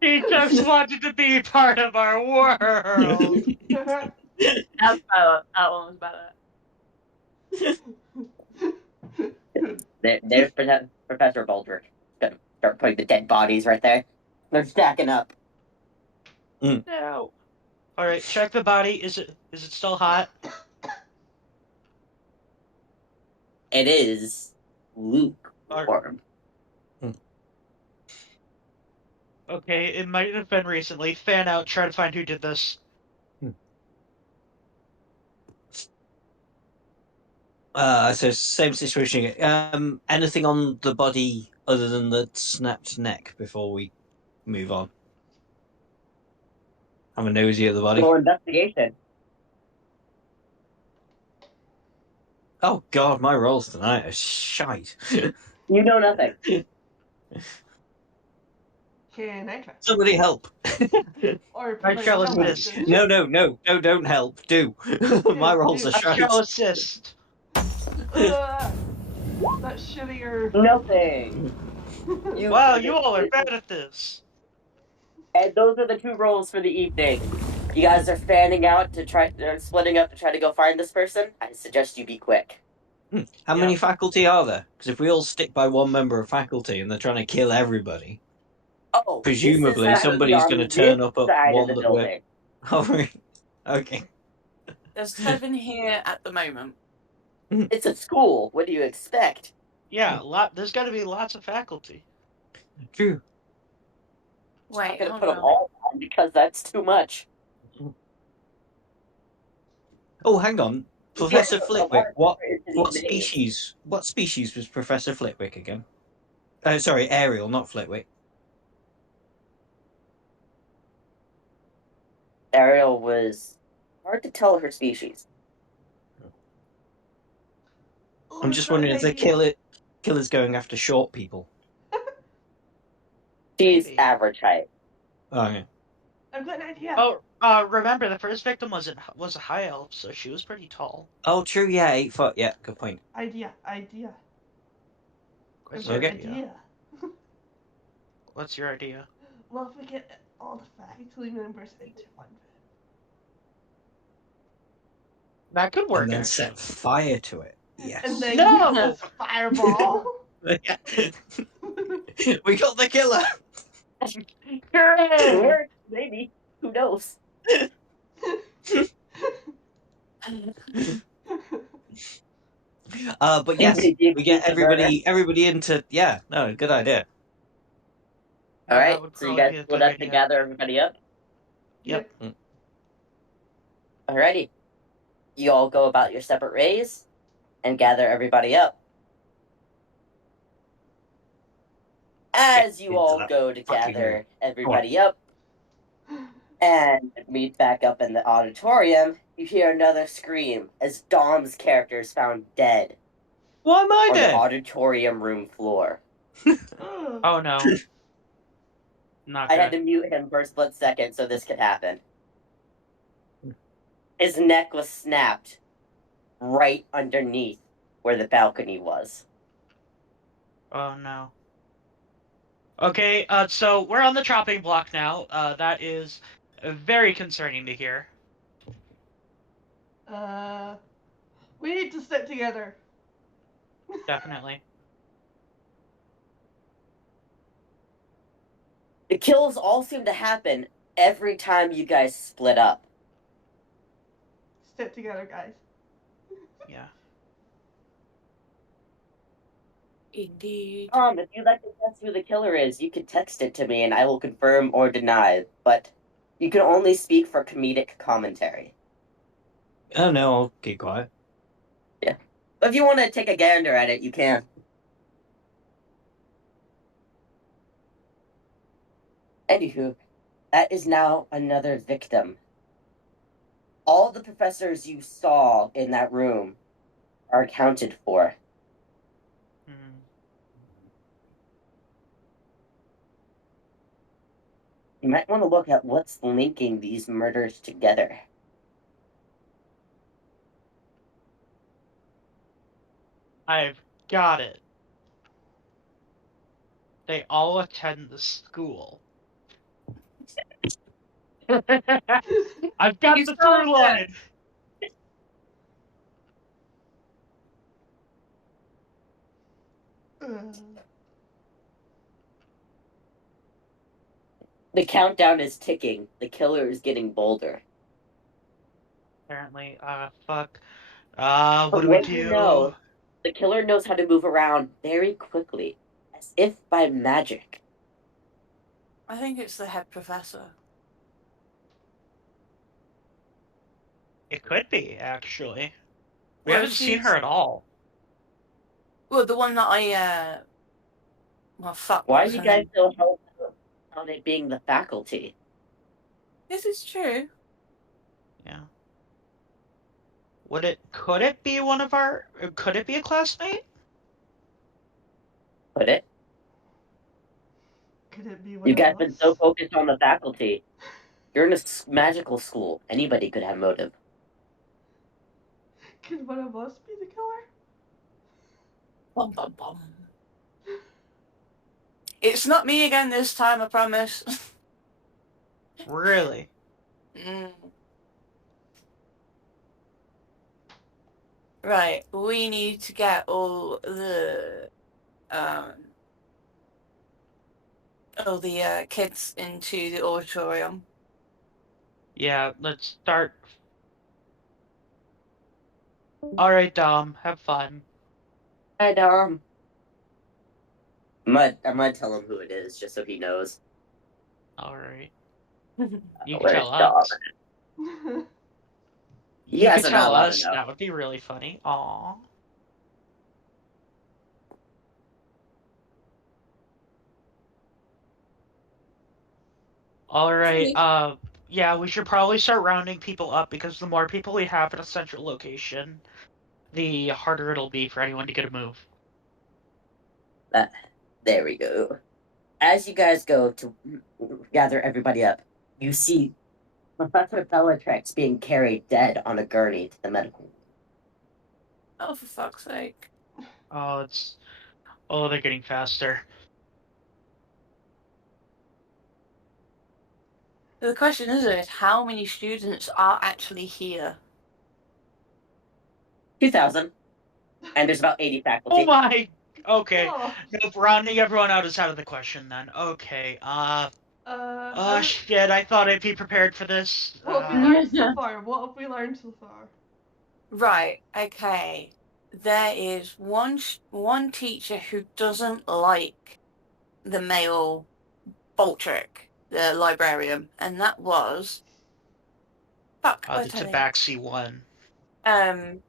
He just wanted to be part of our world! That's better. That one was better. There's Professor Baldric. Gonna start putting the dead bodies right there. They're stacking up. No. Alright, check the body. Is it still hot? It is lukewarm. Okay, it might have been recently. Fan out, try to find who did this. So same situation again. Anything on the body other than the snapped neck before we move on? I'm a nosy at the body. Roll investigation. Oh god, my rolls tonight are shite. You know nothing. Can I try? Somebody help. Or I shall someone assist. else. No, don't help. Do. My rolls are I shite. shall assist. That's shittier. Nothing. Wow, you all are bad at this. And those are the 2 rolls for the evening. You guys are fanning out to try, splitting up to try to go find this person. I suggest you be quick. How many faculty are there? Because if we all stick by one member of faculty and they're trying to kill everybody, Oh, presumably this is somebody's on going to turn this up at side one of the that we're... building. Oh, right. Okay. There's 7 here at the moment. It's a school. What do you expect? Yeah, there's gotta be lots of faculty. True. I'm Wait, not gonna hold put them on. all on because that's too much. Oh, hang on. Professor Flitwick, what species? species was Professor Flitwick again? Sorry, Ariel, not Flitwick. Ariel was hard to tell her species. I'm just wondering if the killer's going after short people. She's Maybe. average height. Oh, yeah. I've got an idea. Oh, remember the first victim was a high elf, so she was pretty tall. Oh, true. Yeah, 8 foot. Yeah, good point. Idea. What's Okay. your idea? What's your idea? Well, if we get all the faculty members into one room. That could work. And then actually. set fire to it. Yes. And then No! use a fireball. We got the killer. It worked, maybe. Who knows? But yes, we get everybody into. Yeah, no, good idea. All right, That would so you probably guys be a split good up to idea. gather everybody up. Yep. Alrighty. You all go about your separate ways and gather everybody up. As you into all that go to fucking gather everybody up and meet back up in the auditorium, you hear another scream as Dom's character is found dead Why am I on the dead? auditorium room floor. Oh no. Not I good. had to mute him for a split second so this could happen. His neck was snapped right underneath where the balcony was. Oh no. Okay, so we're on the chopping block now. That is very concerning to hear. We need to stick together. Definitely. The kills all seem to happen every time you guys split up. Stick together, guys. Yeah. Indeed. If you'd like to guess who the killer is, you can text it to me and I will confirm or deny, but you can only speak for comedic commentary. Oh no, I'll keep quiet. But if you want to take a gander at it, you can. Anywho, that is now another victim. All the professors you saw in that room are accounted for. Hmm. You might want to look at what's linking these murders together. I've got it. They all attend the school. I've got You the solved through line. The countdown is ticking. The killer is getting bolder. Apparently, fuck. What But do we what do? you know, the killer knows how to move around very quickly, as if by magic. I think it's the head professor. It could be, actually. We Well, haven't seen she's- her at all. Well, the one that I, well, fuck. Why what was do you her guys name? still hold on it being the faculty? This is true. Yeah. Could it be one of our, could it be a classmate? Could it? Could it be one You of guys us? been so focused on the faculty. You're in a magical school. Anybody could have motive. Could one of us be the killer? Bum, bum, bum. It's not me again this time, I promise. Really? Right, we need to get all the kids into the auditorium. Yeah, let's start. Alright, Dom, have fun. And I'm gonna tell him who it is, just so he knows. Alright. You can Where's tell Dom? us. You You guys could are not tell allowed to us. know. That would be really funny. Aww. All right. Yeah, we should probably start rounding people up because the more people we have at a central location, the harder it'll be for anyone to get a move. There we go. As you guys go to gather everybody up, you see Professor Bellatrix being carried dead on a gurney to the medical. Oh, for fuck's sake. Oh, they're getting faster. The question is how many students are actually here? 2,000. And there's about 80 faculty. Oh my. Okay. Oh, Nope, rounding everyone out is out of the question then. Okay. Shit, I thought I'd be prepared for this. what have we learned so far? What have we learned so far? Right, okay. There is one teacher who doesn't like the male Boltrick, the librarian, and that was The Tabaxi one.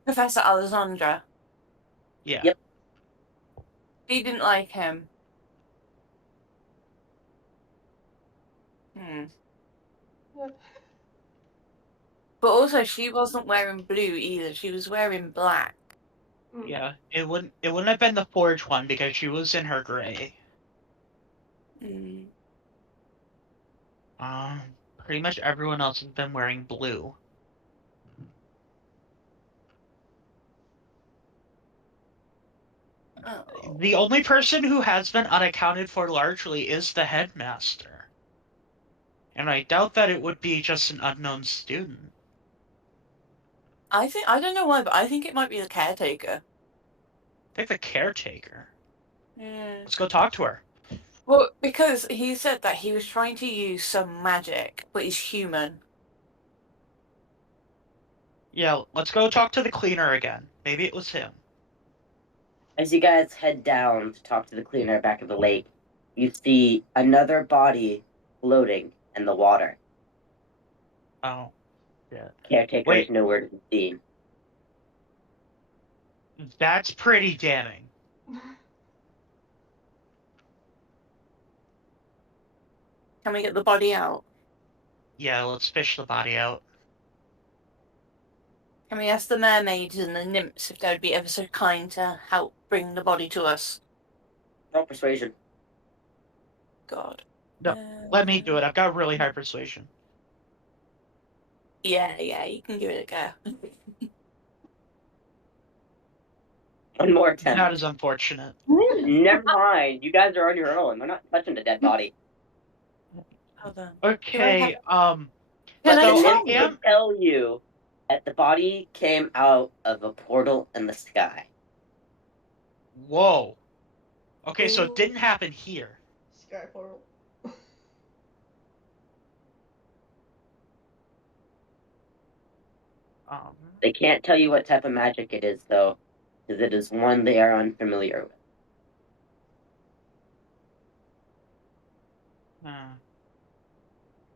Professor Alessandra. Yeah. Yep. She didn't like him. But also, she wasn't wearing blue either. She was wearing black. Yeah, it wouldn't have been the Forge one because she was in her gray. Pretty much everyone else has been wearing blue. Oh. The only person who has been unaccounted for largely is the headmaster. And I doubt that it would be just an unknown student. I don't know why, but I think it might be the caretaker. I think the caretaker. Yeah. Let's go talk to her. Well, because he said that he was trying to use some magic, but he's human. Yeah, let's go talk to the cleaner again. Maybe it was him. As you guys head down to talk to the cleaner back of the lake, you see another body floating in the water. Oh, yeah. Caretaker is nowhere to be seen. That's pretty damning. Can we get the body out? Yeah, let's fish the body out. Can we ask the mermaids and the nymphs if they would be ever so kind to help bring the body to us? No persuasion. God. No, let me do it. I've got really high persuasion. Yeah, you can give it a go. One more attempt. That is unfortunate. Never mind. You guys are on your own. We're not touching the dead body. Hold on. Okay, Can But I the tell nymph will tell you that the body came out of a portal in the sky. Whoa. Okay, so it didn't happen here. Sky portal. They can't tell you what type of magic it is, though, because it is one they are unfamiliar with.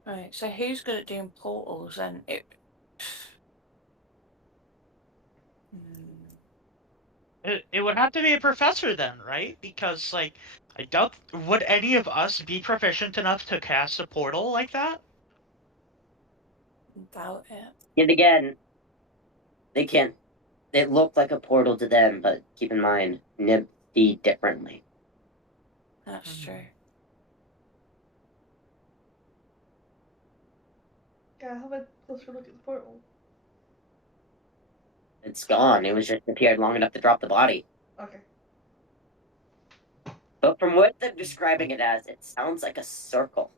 Right, so who's good at doing portals then? It would have to be a professor then, right? Because, like, I doubt... Would any of us be proficient enough to cast a portal like that? Doubt it. Yet again, they can't... It looked like a portal to them, but keep in mind, nymphs see differently. That's true. Yeah, have a closer look at the portal. It's gone. It was just appeared long enough to drop the body. Okay. But from what they're describing it as, it sounds like a circle.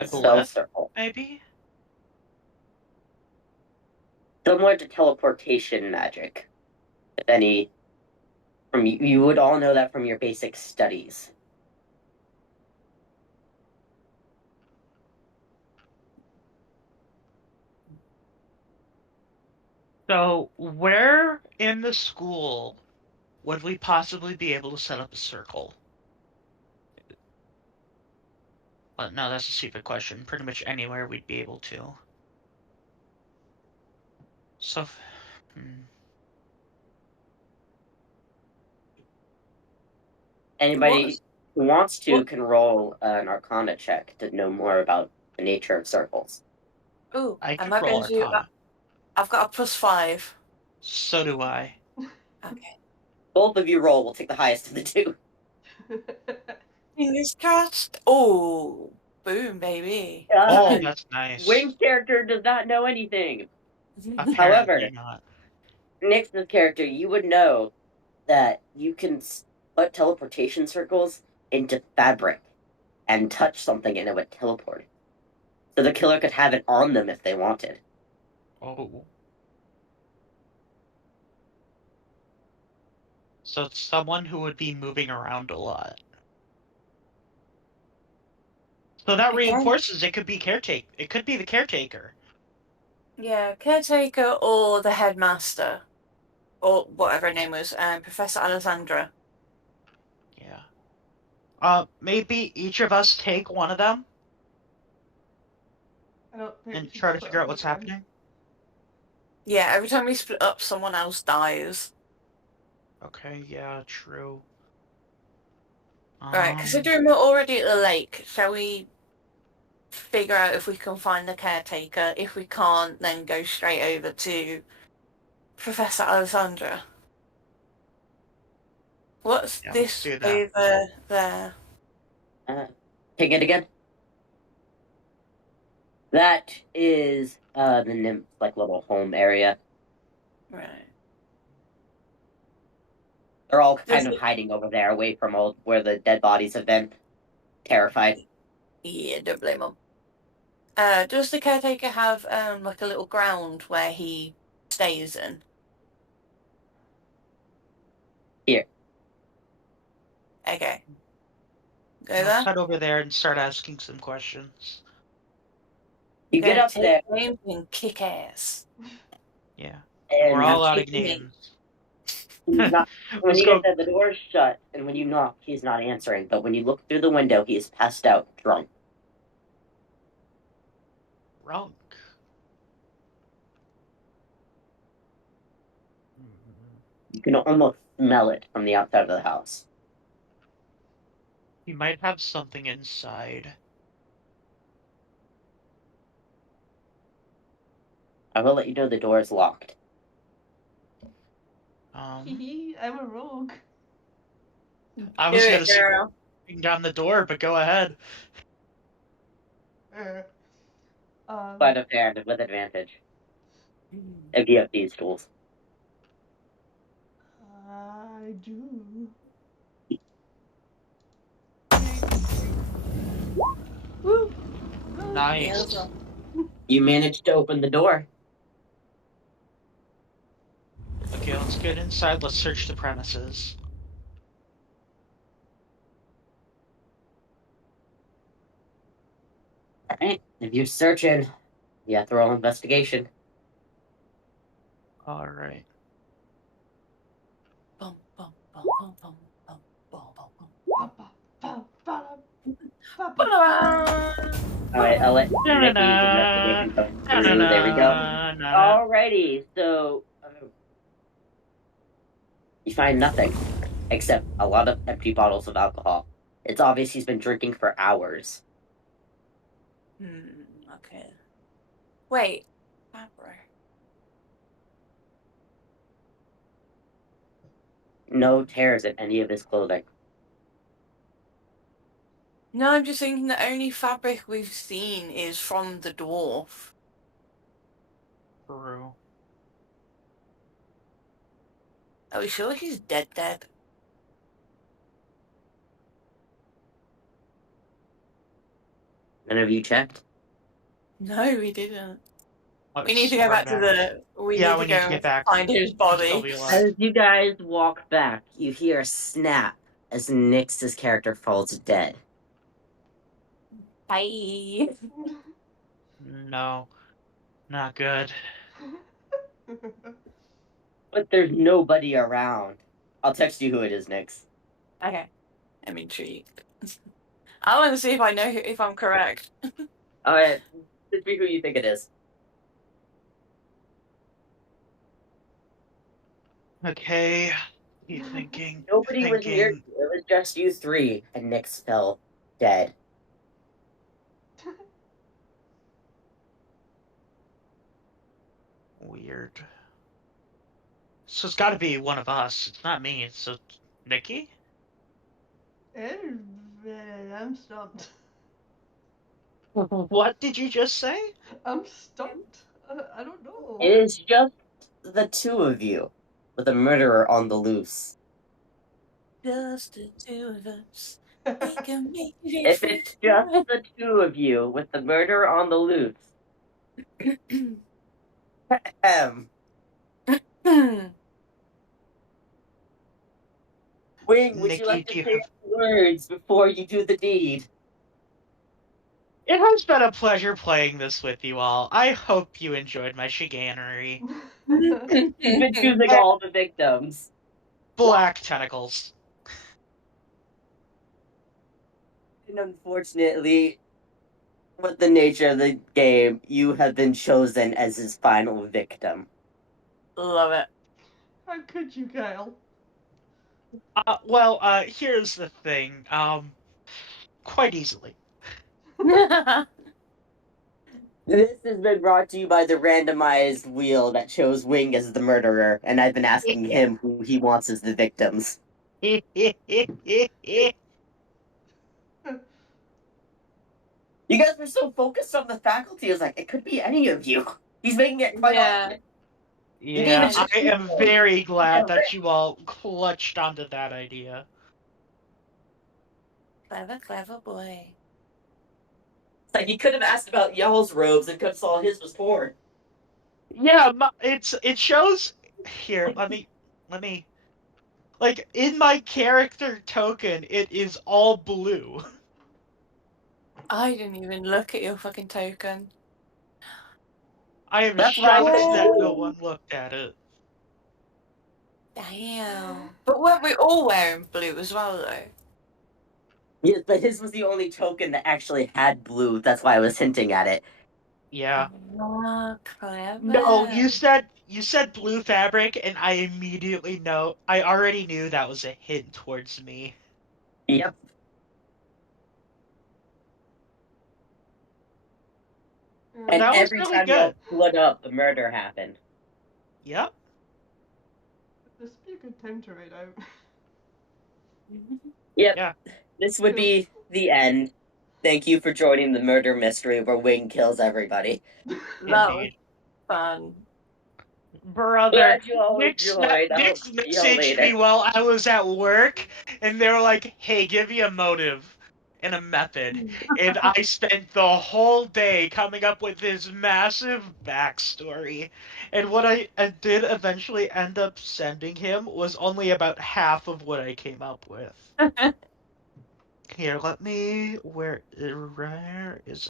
A spell circle. Maybe? Similar to teleportation magic. If any... You would all know that from your basic studies. So, where in the school would we possibly be able to set up a circle? No, that's a stupid question. Pretty much anywhere we'd be able to. So, Anybody who wants to what- can roll an Arcana check to know more about the nature of circles. Ooh, I am could I roll going to? Arcana. I've got a +5. So do I. Okay. Both of you roll. We'll take the highest of the two. Fingers crossed. Oh, boom, baby. Oh, that's nice. Wing's character does not know anything. Apparently However, not. Nix's character, you would know that you can put teleportation circles into fabric and touch something and it would teleport. So the killer could have it on them if they wanted. Oh. So it's someone who would be moving around a lot. So that Again? reinforces it could be caretaker. It could be the caretaker. Yeah, caretaker or the headmaster, or whatever her name was, Professor Alessandra. Yeah. Maybe each of us take one of them I don't think and she's try to split figure out up what's again. happening. Yeah, every time we split up, someone else dies. Okay, yeah, true. Right, considering we're already at the lake, shall we figure out if we can find the caretaker? If we can't, then go straight over to Professor Alessandra. What's Yeah, let's this do that. over there? Take it again. That is the nymph, like little home area. Right. They're all kind of hiding over there, away from all where the dead bodies have been. Terrified. Yeah, don't blame them. Does the caretaker have like a little ground where he stays in? Here. Okay. Go Let's there. head over there and start asking some questions. You get up there. Names and kick ass. Yeah. And We're all out of Excuse me. names. when you get there, the door's shut, and when you knock, he's not answering. But when you look through the window, he is passed out, drunk. Drunk. You can almost smell it from the outside of the house. He might have something inside. I will let you know the door is locked. Um, I'm a rogue. I was Do gonna it, say girl. bring down the door, but go ahead. Sleight of hand with advantage. If you have these tools. I do. Woo! Nice. You managed to open the door. Okay, let's get inside. Let's search the premises. Alright, if you're searching, you have to roll investigation. Alright. Bum, bum, bum, bum, bum, bum, bum, bum, Ba, ba, ba, ba, ba, ba, bum. Alright, I'll let Nick use investigation go through. There we go. Alrighty, so you find nothing except a lot of empty bottles of alcohol. It's obvious he's been drinking for hours. Okay. Wait. Fabric. No tears in any of his clothing. No, I'm just thinking the only fabric we've seen is from the dwarf. True. Are we sure he's dead? None of you checked? No, we didn't. Let's We need to go back to the. We Yeah, need we to need go to get and back. find his Still body. be alive. As you guys walk back, you hear a snap as Nyx's character falls dead. Bye. No. Not good. But there's nobody around. I'll text you who it is, Nyx. Okay. I'm intrigued. I want to see if I know if I'm correct. Alright, just be who you think it is. Okay. Keep thinking. Nobody was near you. It was just you three, and Nyx fell dead. Weird. So it's got to be one of us. It's not me. So Nikki? I'm stumped. What did you just say? I'm stumped. I don't know. It is just the two of you, with a murderer on the loose. Just the two of us. We can make it If it's just the two of you, with the murderer on the loose. Wing, would you like to say words before you do the deed? It has been a pleasure playing this with you all. I hope you enjoyed my chicanery. You've been choosing all the victims. Black tentacles. And unfortunately, with the nature of the game, you have been chosen as his final victim. Love it. How could you, Kyle? Well, here's the thing. Quite easily. This has been brought to you by the randomized wheel that chose Wing as the murderer, and I've been asking him who he wants as the victims. You guys were so focused on the faculty, I was like, it could be any of you. He's making it quite obvious. Yeah, I am very glad that you all clutched onto that idea. Clever, clever boy. It's like he could have asked about y'all's robes and could have saw his was torn. Yeah, it shows here. Let me, like in my character token, it is all blue. I didn't even look at your fucking token. I am That's shocked right. that no one looked at it. Damn. But weren't we all wearing blue as well, though? Yeah, but his was the only token that actually had blue. That's why I was hinting at it. Yeah. Oh, clever. No, you said blue fabric, and I already knew that was a hint towards me. Yep. And That was every really time good. you split up, the murder happened. Yep. This would be a good time to write out. Yep. Yeah. This would be the end. Thank you for joining the murder mystery where Wing kills everybody. That was fun. Brother, Glad you all enjoyed. Nyx messaged me while I was at work, and they were like, hey, give me a motive and a method. And I spent the whole day coming up with this massive backstory. And what I did eventually end up sending him was only about half of what I came up with. Here, where is